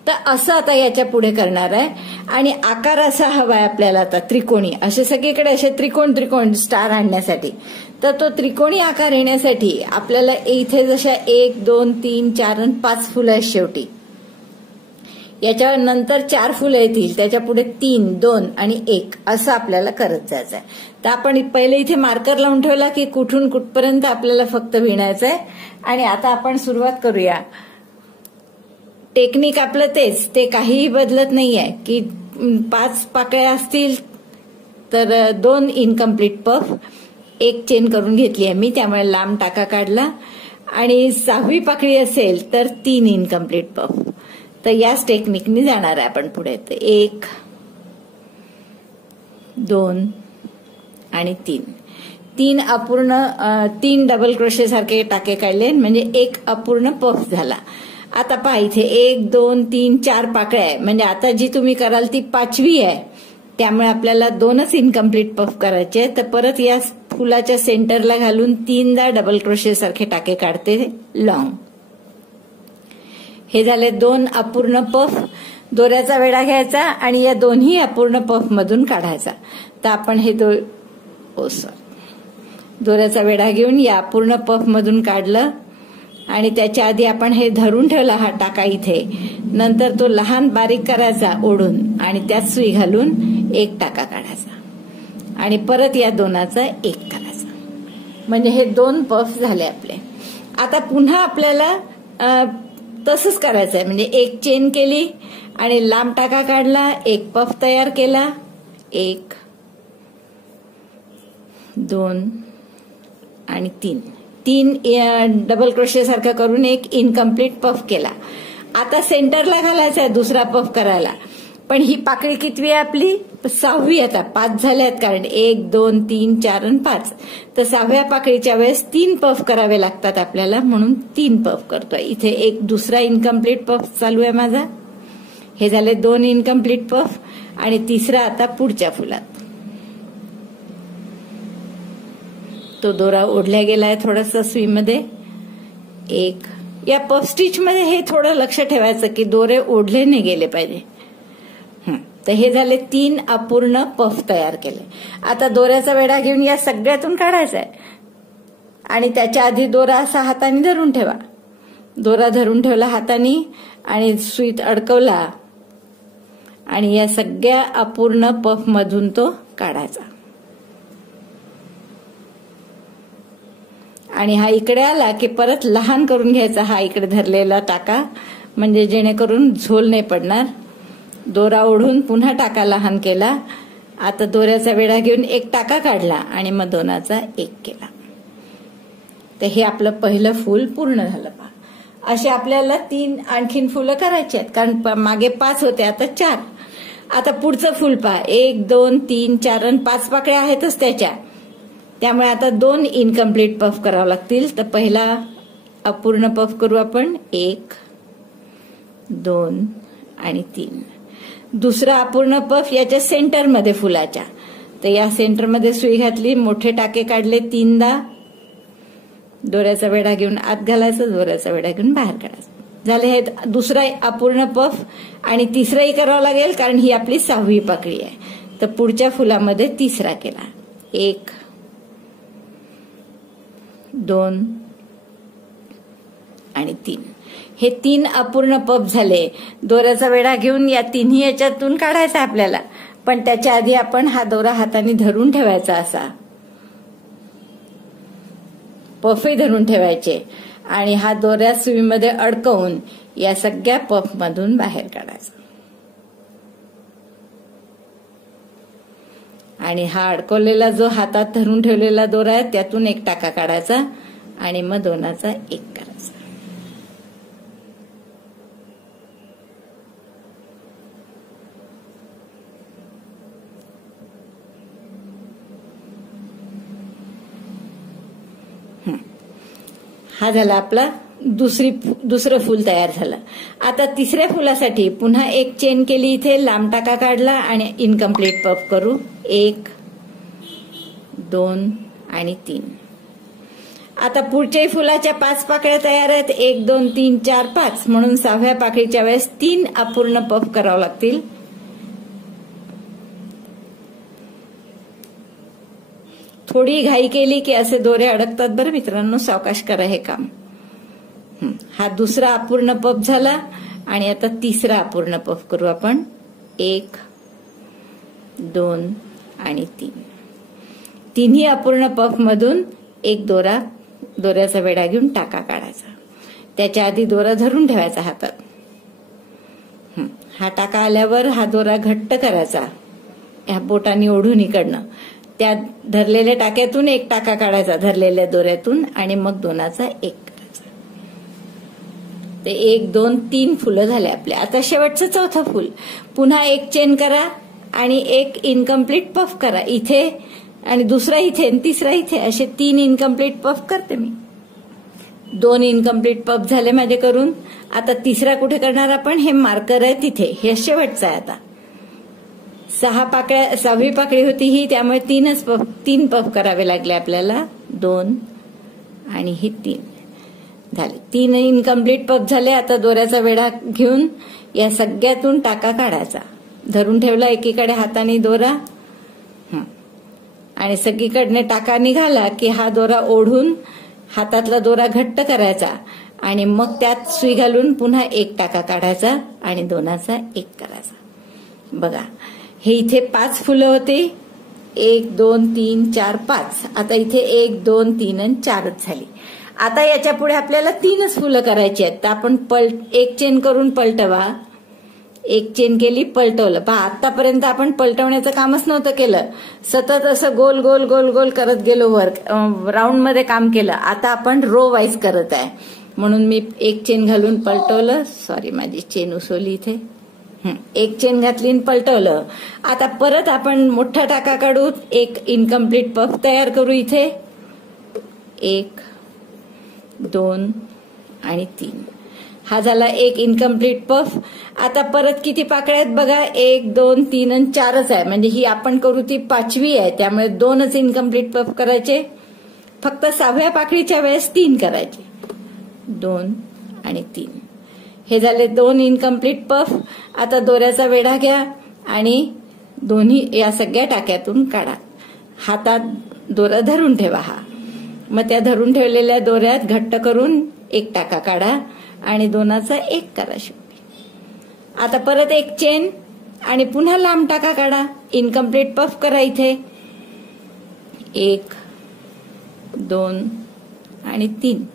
तर असं आता याच्या पुढे करणार आहे. आणि आकार असा हवा आहे आपल्याला आता त्रिकोणी, असे सगळीकडे असे त्रिकोण स्टार आणण्यासाठी. तर तो त्रिकोणी आकार येण्यासाठी आपल्याला इथे जशा 1 2 3 4 आणि 5 फुलं आहेत शेवटी, याच्या नंतर 4 फुलं येतील, त्याच्या पुढे 3 2 आणि 1 असं आपल्याला करत जायचं आहे. तर आपण पहिले इथे मार्कर लावून ठेवला की कुठून कुठपर्यंत आपल्याला फक्त विणायचं आहे. आणि आता आपण सुरुवात करूया. टेक्निक आपलं तेच, ते काहीही बदलत नाहीये की 5 पाकळ्या असतील तर 2 इनकम्प्लीट पफ, 1 चेन करून घेतली आहे मी, त्यामुळे लांब टाका काढला. आणि 6वी पाकळी असेल तर 3 इनकम्प्लीट पफ. तर याच टेक्निकनी जाणार आहे आपण पुढे. तर 1 2 आणि 3 अपूर्ण 3 डबल क्रोशे सारखे टाके काढले, म्हणजे 1 अपूर्ण पफ झाला. आता पहा इथे 1 2 3 4 पाकळ्या आहे, म्हणजे आता जी तुम्ही कराल ती 5वी आहे, त्यामुळे आपल्याला 2च इनकम्प्लीट पफ करायचे. तर परत या फुलाच्या सेंटरला घालून 3दा डबल क्रोशे सारखे टाके काढते लॉंग. हे झाले 2 अपूर्ण पफ. दोऱ्याचा वेढा घ्यायचा आणि या दोन्ही अपूर्ण पफ मधून काढायचा. तर आपण हे दोऱ्याचा वेढा घेऊन या अपूर्ण पफ मधून काढलं आणि त्याच्या आधी आपण हे धरून ठेवला हा टाका इथे. नंतर तो लहान बारीक करायचा ओढून आणि त्यात सुई घालून एक टाका काढायचा आणि परत या दोनाचा एक करायचा. म्हणजे हे 2 पफ झाले आपले. आता पुन्हा आपल्याला तसंच करायचं आहे. म्हणजे एक चेन केली आणि लांब टाका काढला, एक पफ तयार केला, 1 2 आणि 3 डबल क्रोशे सारखा करून एक इनकम्प्लीट पफ केला. आता सेंटरला घालायचा आहे दुसरा पफ करायला. पण ही पाकळी कितवी आहे आपली? 6वी. आता 5 झाल्यात, कारण 1 2 3 4 आणि 5. तर 6व्या पाकळीच्या वेळेस 3 पफ करावे लागतात आपल्याला, म्हणून 3 पफ करतोय. इथे एक दुसरा इनकम्प्लीट पफ चालू आहे माझा. हे झाले 2 इनकम्प्लीट पफ आणि तिसरा आता पुढच्या फुलात. तो दोरा ओढल्या गेलाय थोडासा सुईमध्ये. या पफ स्टिच मध्ये हे थोडं लक्ष ठेवायचं की दोरे ओढले नाही गेले पाहिजे. तर हे झाले 3 अपूर्ण पफ तयार केले. आता दोऱ्याचा वेढा घेऊन या सगळ्यातून काढायचा आहे आणि त्याच्या आधी दोरा असा हाताने धरून ठेवा. दोरा धरून ठेवला हाताने आणि सुईत अडकवला आणि या सगळ्या अपूर्ण पफ मधून तो काढायचा. आणि हा इकडे आला की परत लहान करून घ्यायचा हा इकडे धरलेला टाका, म्हणजे जेणेकरून झोल नाही पडणार. दोरा ओढून पुन्हा टाका लहान केला. आता दोऱ्याचा वेढा घेऊन एक टाका काढला आणि मग दोनाचा एक केला. तर हे आपलं पहिलं फूल पूर्ण झालं. पहा, असे आपल्याला 3 आणखीन फुलं करायची आहेत, कारण मागे 5 होते, आता 4. आता पुढचं फूल पहा, 1 2 3 4 आणि 5 पाकळ्या आहेतच त्याच्या, त्यामुळे आता 2 इनकम्प्लीट पफ करावं लागतील. तर पहिला अपूर्ण पफ करू आपण, 1 2 आणि 3. दुसरा अपूर्ण पफ याच्या सेंटरमध्ये फुलाच्या. तर या सेंटरमध्ये सुई घातली, मोठे टाके काढले 3दा, दोऱ्याचा वेढा घेऊन आत घालायचं, दोऱ्याचा वेढा घेऊन बाहेर काढायचं. झाले हे दुसरा अपूर्ण पफ. आणि तिसराही करावा लागेल, कारण ही आपली 6वी पाकळी आहे. तर पुढच्या फुलामध्ये तिसरा केला, 1 2 आणि 3. हे 3 अपूर्ण पफ झाले. दोऱ्याचा वेढा घेऊन या तिन्ही याच्यातून काढायचा आपल्याला, पण त्याच्या आधी आपण हा दोरा हाताने धरून ठेवायचा. असा पफही धरून ठेवायचे आणि हा दोऱ्या सुईमध्ये अडकवून या सगळ्या पफ मधून बाहेर काढायचा. आणि हा अडकवलेला जो हातात धरून ठेवलेला दोरा आहे त्यातून एक टाका काढायचा आणि मग दोनाचा एक करायचा. हा झाला आपला दुसरं फूल तयार झालं. आता तिसऱ्या फुलासाठी पुन्हा एक चेन केली, इथे लांब टाका काढला आणि इनकम्प्लीट पफ करू, 1 2 आणि 3. आता पुढच्याही फुलाच्या 5 पाकळ्या तयार आहेत, 1 2 3 4 5, म्हणून 6व्या पाकळीच्या वेळेस 3 अपूर्ण पफ करावं लागतील. थोडी घाई केली की असे दोरे अडकतात बरं मित्रांनो, सावकाश करा हे काम. हा दुसरा अपूर्ण पफ झाला आणि आता तिसरा अपूर्ण पफ करू आपण, 1 2 आणि 3. तिन्ही अपूर्ण पफ मधून एक दोऱ्याचा वेढा घेऊन टाका काढायचा. त्याच्या आधी दोरा धरून ठेवायचा हातात. हा टाका आल्यावर हा दोरा घट्ट करायचा, ह्या बोटांनी ओढून इकडनं. त्या धरलेल्या टाक्यातून एक टाका काढायचा धरलेल्या दोऱ्यातून आणि मग दोनाचा एक करायचा. ते 1 2 3 फुलं झाले आपले. आता शेवटचं चौथं फुल. पुन्हा एक चेन करा आणि एक इनकम्प्लीट पफ करा इथे, आणि दुसरा इथे आणि तिसरा इथे, असे 3 इनकम्प्लीट पफ करते मी. 2 इनकम्प्लीट पफ झाले माझे करून. आता तिसरा कुठे करणार आपण, हे मार्कर आहे तिथे, हे शेवटचं आहे. आता 6वी पाकळी होती ही, त्यामुळे 3 पफ करावे लागले आपल्याला. 2 आणि ही 3 झाले. 3 इनकम्प्लीट पफ झाले. आता दोऱ्याचा वेढा घेऊन या सगळ्यातून टाका काढायचा. धरून ठेवला एकीकडे हाताने दोरा आणि सगळीकडने टाका निघाला की हा दोरा ओढून हातातला दोरा घट्ट करायचा आणि मग त्यात सुई घालून पुन्हा एक टाका काढायचा आणि दोनाचा एक करायचा. बघा, हे इथे 5 फुलं होते. 1 2 3 4 5. आता इथे 1 2 3 आणि 4च झाली. आता याच्या पुढे आपल्याला 3च फुलं करायची आहेत. तर आपण एक चेन करून पलटवा. एक चेन केली, पलटवलं. पहा, आतापर्यंत आपण पलटवण्याचं कामच नव्हतं केलं. सतत असं गोल गोल गोल गोल करत गेलो, राऊंड मध्ये काम केलं. आता आपण रो वाईज करत आहे, म्हणून मी एक चेन घालून पलटवलं. सॉरी, माझी चेन उसवली इथे. एक चेन घातली आणि पलटवलं. आता परत आपण मोठा टाका काढू. एक इनकम्प्लीट पफ तयार करू. इथे 1 2 आणि 3. हा झाला एक इनकम्प्लीट पफ. आता परत किती पाकळ्या आहेत बघा, 1 2 3 आणि 4च आहे. म्हणजे ही आपण करू ती 5वी आहे, त्यामुळे 2च इनकम्प्लीट पफ करायचे. फक्त 6व्या पाकळीच्या वेळेस 3 करायचे. 2 आणि 3. हे झाले 2 इनकम्प्लीट पफ. आता दोऱ्याचा वेढा घ्या आणि दोन्ही या सगळ्या टाक्यातून काढा. हातात दोरा धरून ठेवा. मग त्या धरून ठेवलेल्या दोऱ्यात घट्ट करून एक टाका काढा आणि दोनाचा एक करा शेवटी. आता परत एक चेन आणि पुन्हा लांब टाका काढा. इनकम्प्लीट पफ करा. इथे 1 2 आणि 3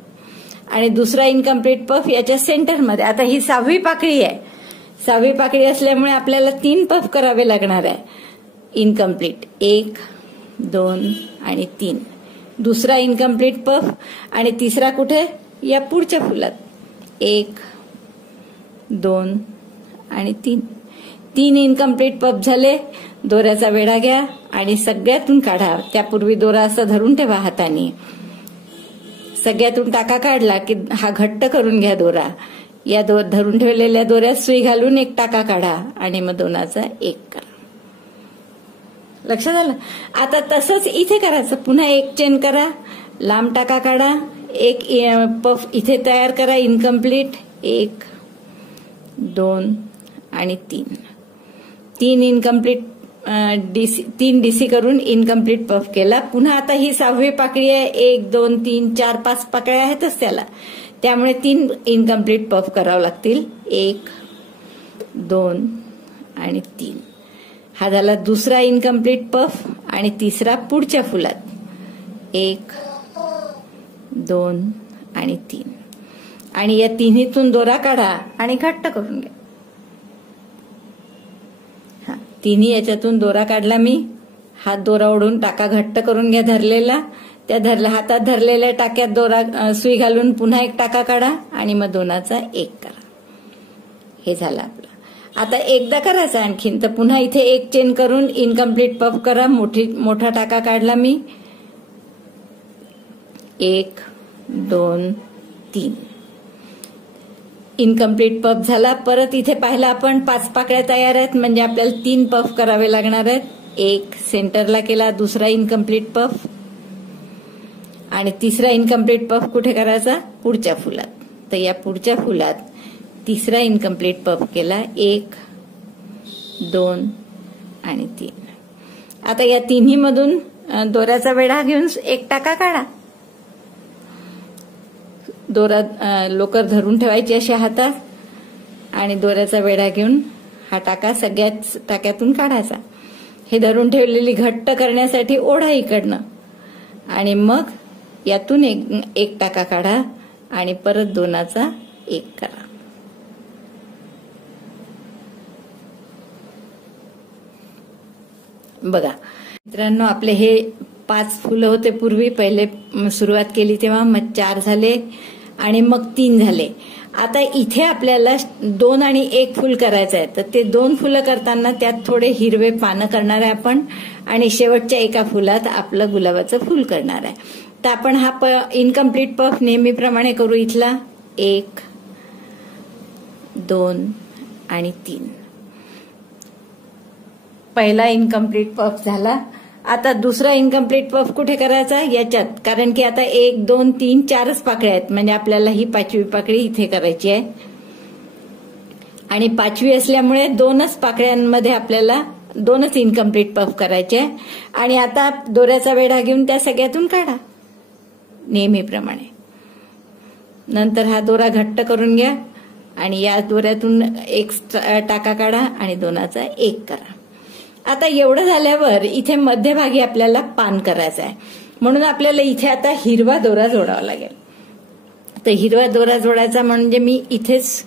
आणि दुसरा इनकम्प्लीट पफ याच्या सेंटरमध्ये. आता ही 6वी पाकळी आहे. 6वी पाकळी असल्यामुळे आपल्याला 3 पफ करावे लागणार आहे इनकम्प्लीट. 1 2 आणि 3. दुसरा इनकम्प्लीट पफ आणि तिसरा कुठे, या पुढच्या फुलात. 1 2 आणि 3. 3 इनकम्प्लीट पफ झाले. दोऱ्याचा वेढा घ्या आणि सगळ्यातून काढा. त्यापूर्वी दोरा असं धरून ठेवा हाताने. सगळ्यातून टाका काढला की हा घट्ट करून घ्या दोरा. या धरून ठेवलेल्या दोऱ्यात सुई घालून एक टाका काढा आणि मग दोनाचा एक करा. लक्षात आलं. आता तसंच इथे करायचं. पुन्हा एक चेन करा, लांब टाका काढा, एक पफ इथे तयार करा इनकम्प्लीट. 1 2 आणि 3. 3 इनकम्प्लीट 3 डीसी करून इनकम्प्लीट पफ केला. पुन्हा आता ही 6वी पाकळी आहे. 1 2 3 4 5 पाकळ्या आहेतच त्याला, त्यामुळे 3 इनकम्प्लीट पफ करावं लागतील. 1 2 आणि 3. हा झाला दुसरा इनकम्प्लीट पफ आणि तिसरा पुढच्या फुलात. 1 2 आणि 3 आणि या तिन्हीतून दोरा काढा आणि घट्ट करून घ्या. तिन्ही याच्यातून दोरा काढला मी. हात दोरा ओढून टाका घट्ट करून घ्या धरलेला. त्या हातात धरलेल्या टाक्यात दोरा सुई घालून पुन्हा एक टाका काढा आणि मग दोनाचा एक करा. हे झालं आपलं. आता एकदा करायचं आणखीन, तर पुन्हा इथे एक चेन करून इनकम्प्लीट पफ करा. मोठा टाका काढला मी. 1 2 3. इनकम्प्लीट पफ झाला. परत इथे पाहिलं आपण 5 पाकळ्या तयार आहेत, म्हणजे आपल्याला 3 पफ करावे लागणार आहेत. एक सेंटरला केला, दुसरा इनकम्प्लीट पफ आणि तिसरा इनकम्प्लीट पफ कुठे करायचा, पुढच्या फुलात. तर या पुढच्या फुलात तिसरा इनकम्प्लीट पफ केला. 1 2 आणि 3. आता या तिन्ही मधून दोऱ्याचा वेढा घेऊन एक टाका काढा. दोरा लोकर धरून ठेवायची अशा हातात आणि दोऱ्याचा वेढा घेऊन हा टाका सगळ्याच टाक्यातून काढायचा. हे धरून ठेवलेली घट्ट करण्यासाठी ओढा इकडनं आणि मग यातून एक टाका काढा आणि परत दोनाचा एक करा. बघा मित्रांनो, आपले हे 5 फुलं होते पूर्वी. पहिले सुरुवात केली तेव्हा, मग 4 झाले आणि मग 3 झाले. आता इथे आपल्याला 2 आणि 1 फुल करायचं आहे. तर ते 2 फुलं करताना त्यात थोडे हिरवे पानं करणार आहे आपण आणि शेवटच्या एका फुलात आपलं गुलाबाचं फुल करणार आहे. तर आपण हा इनकम्प्लीट पफ नेहमीप्रमाणे करू. इथला 1 2 आणि 3. पहिला इनकम्प्लीट पफ झाला. आता दुसरा इनकम्प्लीट पफ कुठे करायचा याच्यात, कारण की आता 1 2 3 4च पाकळ्या आहेत, म्हणजे आपल्याला ही 5वी पाकळी इथे करायची आहे. आणि 5वी असल्यामुळे 2च पाकळ्यांमध्ये आपल्याला 2च इनकम्प्लीट पफ करायचे आहे. आणि आता दोऱ्याचा वेढा घेऊन त्या सगळ्यातून काढा नेहमीप्रमाणे. नंतर हा दोरा घट्ट करून घ्या आणि या दोऱ्यातून एक टाका काढा आणि 2चा 1 करा. आता एवढं झाल्यावर इथे मध्यभागी आपल्याला पान करायचं आहे, म्हणून आपल्याला इथे आता हिरवा दोरा जोडावा लागेल. तर हिरवा दोरा जोडायचा म्हणजे मी इथेच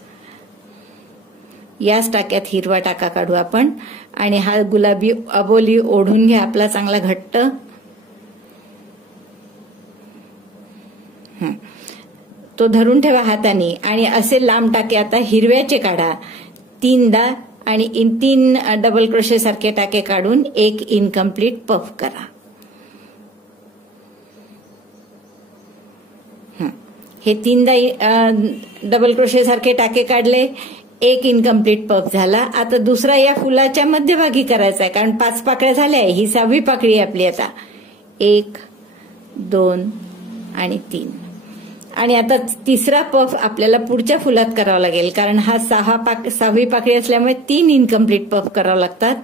याच टाक्यात हिरवा टाका काढू आपण. आणि हा गुलाबी अबोली ओढून घ्या आपला चांगला घट्ट. तो धरून ठेवा हाताने आणि असे लांब टाके आता हिरव्याचे काढा 3दा आणि 3 डबल क्रोशे सारखे टाके काढून एक इनकम्प्लीट पफ करा. हे 3दा डबल क्रोशे सारखे टाके काढले, एक इनकम्प्लीट पफ झाला. आता दुसरा या फुलाच्या मध्यभागी करायचा आहे, कारण 5 पाकळ्या झाल्या आहे. ही 6वी पाकळी आहे आपली. आता 1 2 आणि 3. आणि आता तिसरा पफ आपल्याला पुढच्या फुलात करावा लागेल, कारण हा 6वी पाकळी असल्यामुळे 3 इनकम्प्लीट पफ करावं लागतात.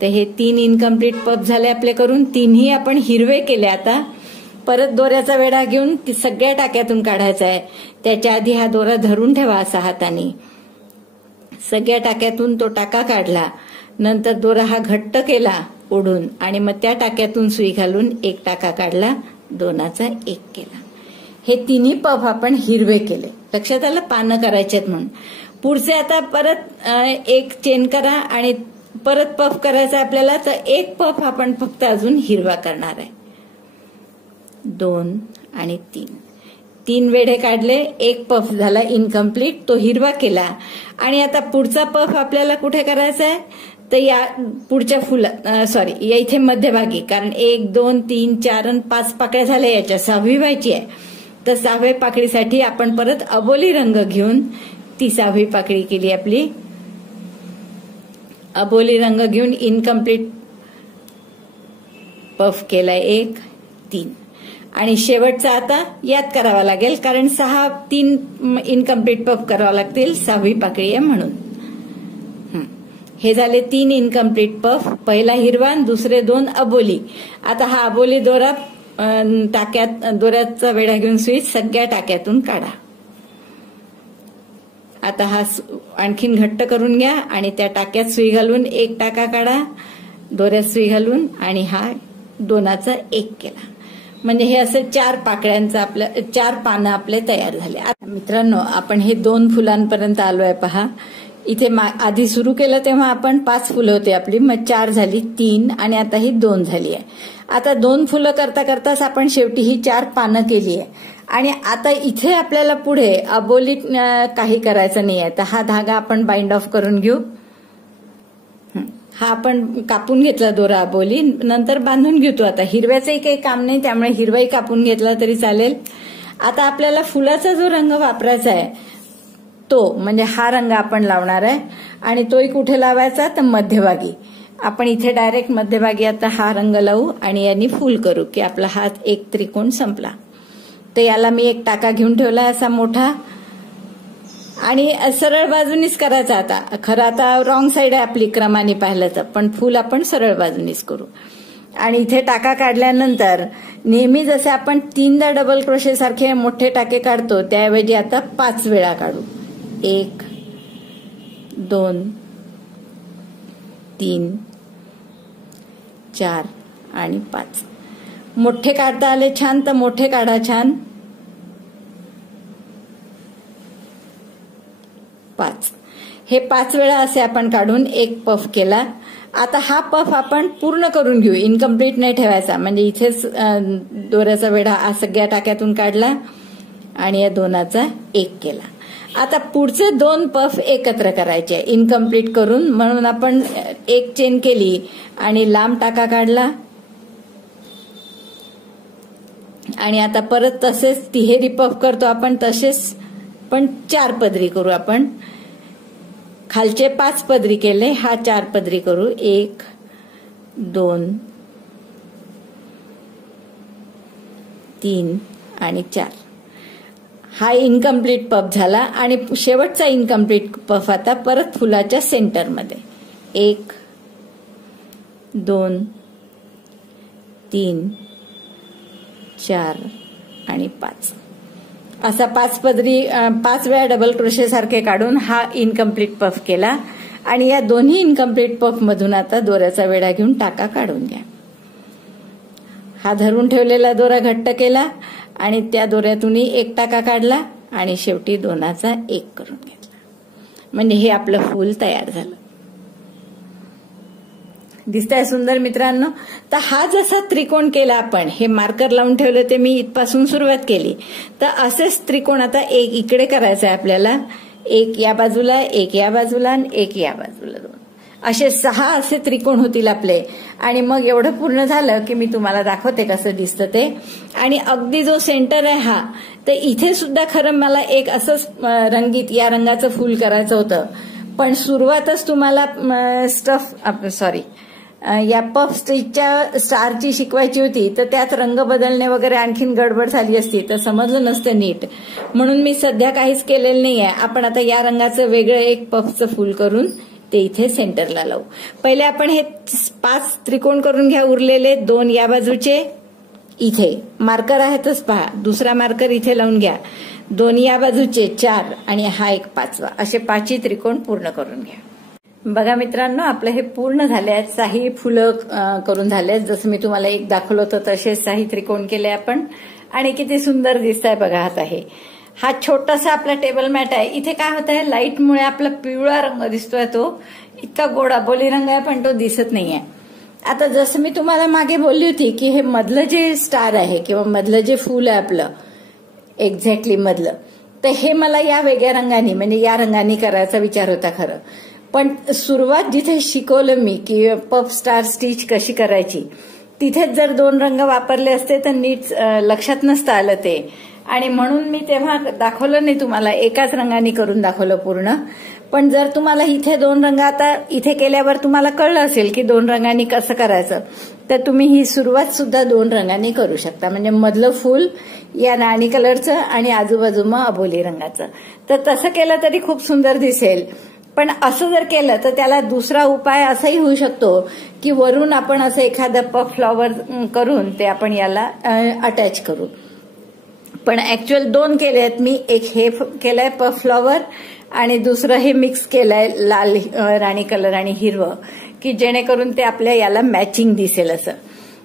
तर हे 3 इनकम्प्लीट पफ झाले आपले करून. 3ही आपण हिरवे केले. आता परत दोऱ्याचा वेढा घेऊन सगळ्या टाक्यातून काढायचा आहे. त्याच्या आधी हा दोरा धरून ठेवा असा हाताने. सगळ्या टाक्यातून तो टाका काढला. नंतर दोरा हा घट्ट केला ओढून आणि मग त्या टाक्यातून सुई घालून एक टाका काढला, 2चा 1 केला. हे तिन्ही पफ आपण हिरवे केले. लक्षात आलं, पानं करायचे म्हणून. पुढचे आता परत एक चेन करा आणि परत पफ करायचा आपल्याला. तर एक पफ आपण फक्त अजून हिरवा करणार आहे. 2 आणि 3 वेढे काढले, एक पफ झाला इनकम्प्लीट, तो हिरवा केला. आणि आता पुढचा पफ आपल्याला कुठे करायचा आहे, तर या पुढच्या या इथे मध्यभागी, कारण 1 2 3 4 आणि 5 पाकळ्या झाल्या. याच्या 6वी व्हायची आहे. तर 6व्या पाकळीसाठी आपण परत अबोली रंग घेऊन ती 6वी पाकळी केली आपली. अबोली रंग घेऊन इनकम्प्लीट पफ केलाय 1 3. आणि शेवटचा आता यात करावा लागेल, कारण 3 इनकम्प्लीट पफ करावं लागतील, 6वी पाकळी आहे म्हणून. हे झाले 3 इनकम्प्लीट पफ. पहिला हिरवा, दुसरे 2 अबोली. आता हा अबोली दोरा दोऱ्याचा वेढा घेऊन सुई सगळ्या टाक्यातून काढा. आता हा आणखीन घट्ट करून घ्या आणि त्या टाक्यात सुई घालून एक टाका काढा, दोऱ्यात सुई घालून आणि हा 2चा 1 केला. म्हणजे हे असं 4 पाकळ्यांचं 4 पानं आपले तयार झाले. आता मित्रांनो, आपण हे 2 फुलांपर्यंत आलोय पहा. इथे आधी सुरू केलं तेव्हा आपण 5 फुलं होती आपली, मग 4 झाली, 3 आणि आता ही 2 झाली आहे. आता 2 फुलं करता करताच आपण शेवटी ही 4 पानं केली आहे. आणि आता इथे आपल्याला पुढे अबोलीत काही करायचं नाही आहे. तर हा धागा आपण बाइंड ऑफ करून घेऊ. हा आपण कापून घेतला दोरा अबोली, नंतर बांधून घेतो. आता हिरव्याचंही काही काम नाही, त्यामुळे हिरवाही कापून घेतला तरी चालेल. आता आपल्याला फुलाचा जो रंग वापरायचा आहे तो म्हणजे हा रंग आपण लावणार आहे. आणि तोही कुठे लावायचा, तर मध्यभागी. आपण इथे डायरेक्ट मध्यभागी आता हा रंग लावू आणि यांनी फुल करू की आपला हा एक त्रिकोण संपला. तर याला मी एक टाका घेऊन ठेवला असा मोठा आणि सरळ बाजूनीच करायचा. आता खरं आता रॉंग साईड आहे आपली क्रमाने पाहिलं तर, पण फुल आपण सरळ बाजूनीच करू. आणि इथे टाका काढल्यानंतर नेहमी जसे आपण 3दा डबल क्रोशे सारखे मोठे टाके काढतो त्याऐवजी आता 5 वेळा काढू. 1 2 3 4 आणि 5. मोठे काढता आले छान तर मोठे काढा छान. 5 हे 5 वेळा असे आपण काढून एक पफ केला. आता हा पफ आपण पूर्ण करून घेऊ, इनकम्प्लीट नाही ठेवायचा. म्हणजे इथेच दोऱ्याचा वेढा सगळ्या टाक्यातून काढला आणि या 2चा 1 केला. आता पुढचे 2 पफ एकत्र करायचे इनकम्प्लीट करून, म्हणून आपण एक चेन केली आणि लांब टाका काढला आणि आता परत तसेच तिहेरी पफ करतो आपण तसेच, पण 4 पदरी करू आपण. खालचे 5 पदरी केले, हा 4 पदरी करू. 1 2 3 आणि 4. हा इनकम्प्लीट पफ झाला आणि शेवटचा इनकम्प्लीट पफ आता परत फुलाच्या सेंटरमध्ये. 1 2 3 4 आणि 5 असा 5 पदरी 5 वेळा डबल क्रोशे सारखे काढून हा इनकम्प्लीट पफ केला. आणि या दोन्ही इनकम्प्लीट पफ मधून आता दोऱ्याचा वेढा घेऊन टाका काढून घ्या. हा धरून ठेवलेला दोरा घट्ट केला आणि त्या दोऱ्यातूनही 1 टाका काढला आणि शेवटी 2चा 1 करून घेतला. म्हणजे हे आपलं फूल तयार झालं. दिसतंय सुंदर मित्रांनो. तर हा जसा त्रिकोण केला आपण, हे मार्कर लावून ठेवलं ते मी इथपासून सुरुवात केली, तर असेच त्रिकोण आता एक इकडे करायचं आहे आपल्याला. 1 या बाजूला, 1 या बाजूला आणि 1 या बाजूला, 2 असे 6 असे त्रिकोण होतील आपले. आणि मग एवढं पूर्ण झालं की मी तुम्हाला दाखवते कसं दिसतं ते. आणि अगदी जो सेंटर आहे हा, तर इथे सुद्धा खरं मला एक असंच रंगीत या रंगाचं फूल करायचं होतं, पण सुरुवातच तुम्हाला या पफ स्टिचच्या स्टारची शिकवायची होती, तर त्यात रंग बदलणे वगैरे आणखीन गडबड झाली असती तर समजलं नसतं नीट. म्हणून मी सध्या काहीच केलेलं नाहीये. आपण आता या रंगाचं वेगळं एक पफचं फूल करून ते इथे सेंटरला लावू. पहिले आपण हे 5 त्रिकोण करून घ्या उरलेले. 2 या बाजूचे, इथे मार्कर आहेतच पहा, दुसरा मार्कर इथे लावून घ्या. 2 या बाजूचे 4 आणि हा एक 5वा, असे 5 त्रिकोण पूर्ण करून घ्या. बघा मित्रांनो, आपलं हे पूर्ण झाले आहेत. 6 फुलं करून झाले आहेत. जसं मी तुम्हाला एक दाखवलं होतं तसेच 6 त्रिकोण केले आपण. आणि किती सुंदर दिसत आहे बघा. आता हा छोटासा आपला टेबल मॅट आहे. इथे काय होत आहे, लाईटमुळे आपला पिवळा रंग दिसतोय, तो इतका गोडा बोली रंग आहे पण तो दिसत नाहीये. आता जसं मी तुम्हाला मागे बोलली होती की हे मधलं जे स्टार आहे किंवा मधलं जे फूल आहे आपलं एक्झॅक्टली मधलं, तर हे मला या वेगळ्या रंगाने म्हणजे या रंगाने करायचा विचार होता खरं. पण सुरुवात जिथे शिकवलं मी की पफ स्टार स्टिच कशी करायची, तिथेच जर 2 रंग वापरले असते तर नीट लक्षात नसतं आलं ते. आणि म्हणून मी तेव्हा दाखवलं नाही तुम्हाला, एकाच रंगाने करून दाखवलं पूर्ण. पण जर तुम्हाला इथे 2 रंग आता इथे केल्यावर तुम्हाला कळलं असेल की 2 रंगांनी कसं करायचं, तर तुम्ही ही सुरुवात सुद्धा 2 रंगांनी करू शकता. म्हणजे मधलं फूल या राणी कलरचं आणि आजूबाजूला अबोली रंगाचं. तर तसं केलं तरी खूप सुंदर दिसेल. पण असं जर केलं तर त्याला दुसरा उपाय असाही होऊ शकतो की वरून आपण असं एखादं पफ फ्लॉवर करून ते आपण याला अटॅच करू. पण ऍक्च्युअल 2 केले आहेत मी. एक हे केलंय पफ फ्लॉवर आणि दुसरं हे मिक्स केलंय लाल राणी कलर आणि हिरवं, की जेणेकरून ते आपल्या याला मॅचिंग दिसेल असं.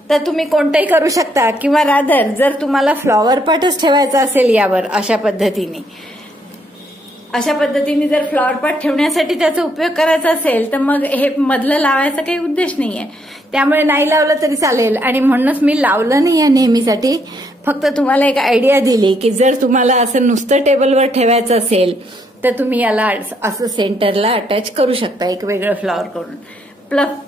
तर तुम्ही कोणतंही करू शकता. किंवा रादर जर तुम्हाला फ्लॉवर पॉटच ठेवायचा असेल यावर अशा पद्धतीने जर फ्लॉवर पॉट ठेवण्यासाठी त्याचा उपयोग करायचा असेल तर मग हे मधलं लावायचा काही उद्देश नाहीये. त्यामुळे नाही लावलं तरी चालेल. आणि म्हणूनच मी लावलं नाहीये नेहमीसाठी. फक्त तुम्हाला एक आयडिया दिली की जर तुम्हाला असं नुसतं टेबलवर ठेवायचं असेल तर तुम्ही याला असं सेंटरला अटॅच करू शकता एक वेगळं फ्लॉवर करून.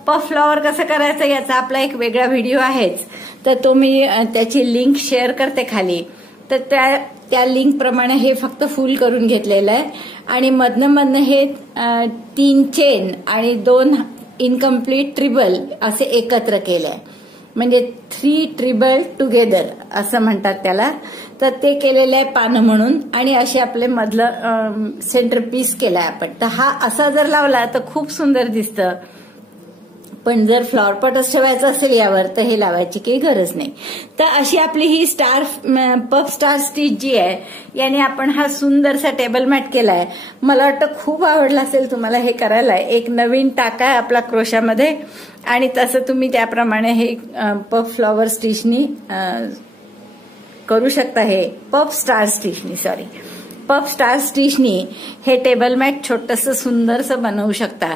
पफ फ्लॉवर कसं करायचं याचा आपला एक वेगळा व्हिडिओ आहेच, तर तो मी त्याची लिंक शेअर करते खाली. तर त्या लिंक प्रमाणे हे फक्त फुल करून घेतलेलं आहे. आणि मधनं हे 3 चेन आणि 2 इनकम्प्लीट ट्रिबल असे एकत्र केले, म्हणजे 3 ट्रिबल टुगेदर असं म्हणतात त्याला. तर ते केलेलं आहे पानं म्हणून. आणि असे आपले मधलं सेंटर पीस केलाय आपण. तर हा असा जर लावला तर खूप सुंदर दिसतं. पण जर फ्लॉवर पॉटच ठेवायचं असेल यावर तर हे लावायची काही गरज नाही. तर अशी आपली ही पफ स्टार स्टिच जी आहे याने आपण हा सुंदरसा टेबल मॅट केलाय. मला वाटतं खूप आवडला असेल तुम्हाला हे करायला. एक नवीन टाका आहे आपला क्रोशामध्ये. आणि तसं तुम्ही त्याप्रमाणे हे पफ फ्लॉवर स्टिचनी करू शकता. हे पफ स्टार स्टिचनी हे टेबल मॅट छोटंसं सुंदरसं बनवू शकता.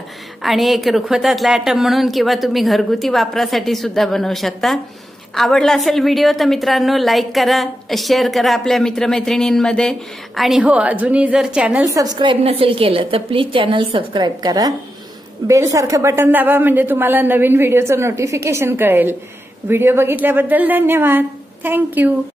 आणि एक रुखवतातला आयटम म्हणून किंवा तुम्ही घरगुती वापरासाठी सुद्धा बनवू शकता. आवडला असेल व्हिडिओ तर मित्रांनो लाईक करा, शेअर करा आपल्या मित्रमैत्रिणींमध्ये. आणि हो, अजूनही जर चॅनल सबस्क्राईब नसेल केलं तर प्लीज चॅनल सबस्क्राईब करा. बेल सारखं बटन दाबा म्हणजे तुम्हाला नवीन व्हिडिओचं नोटिफिकेशन कळेल. व्हिडिओ बघितल्याबद्दल धन्यवाद. थँक्यू.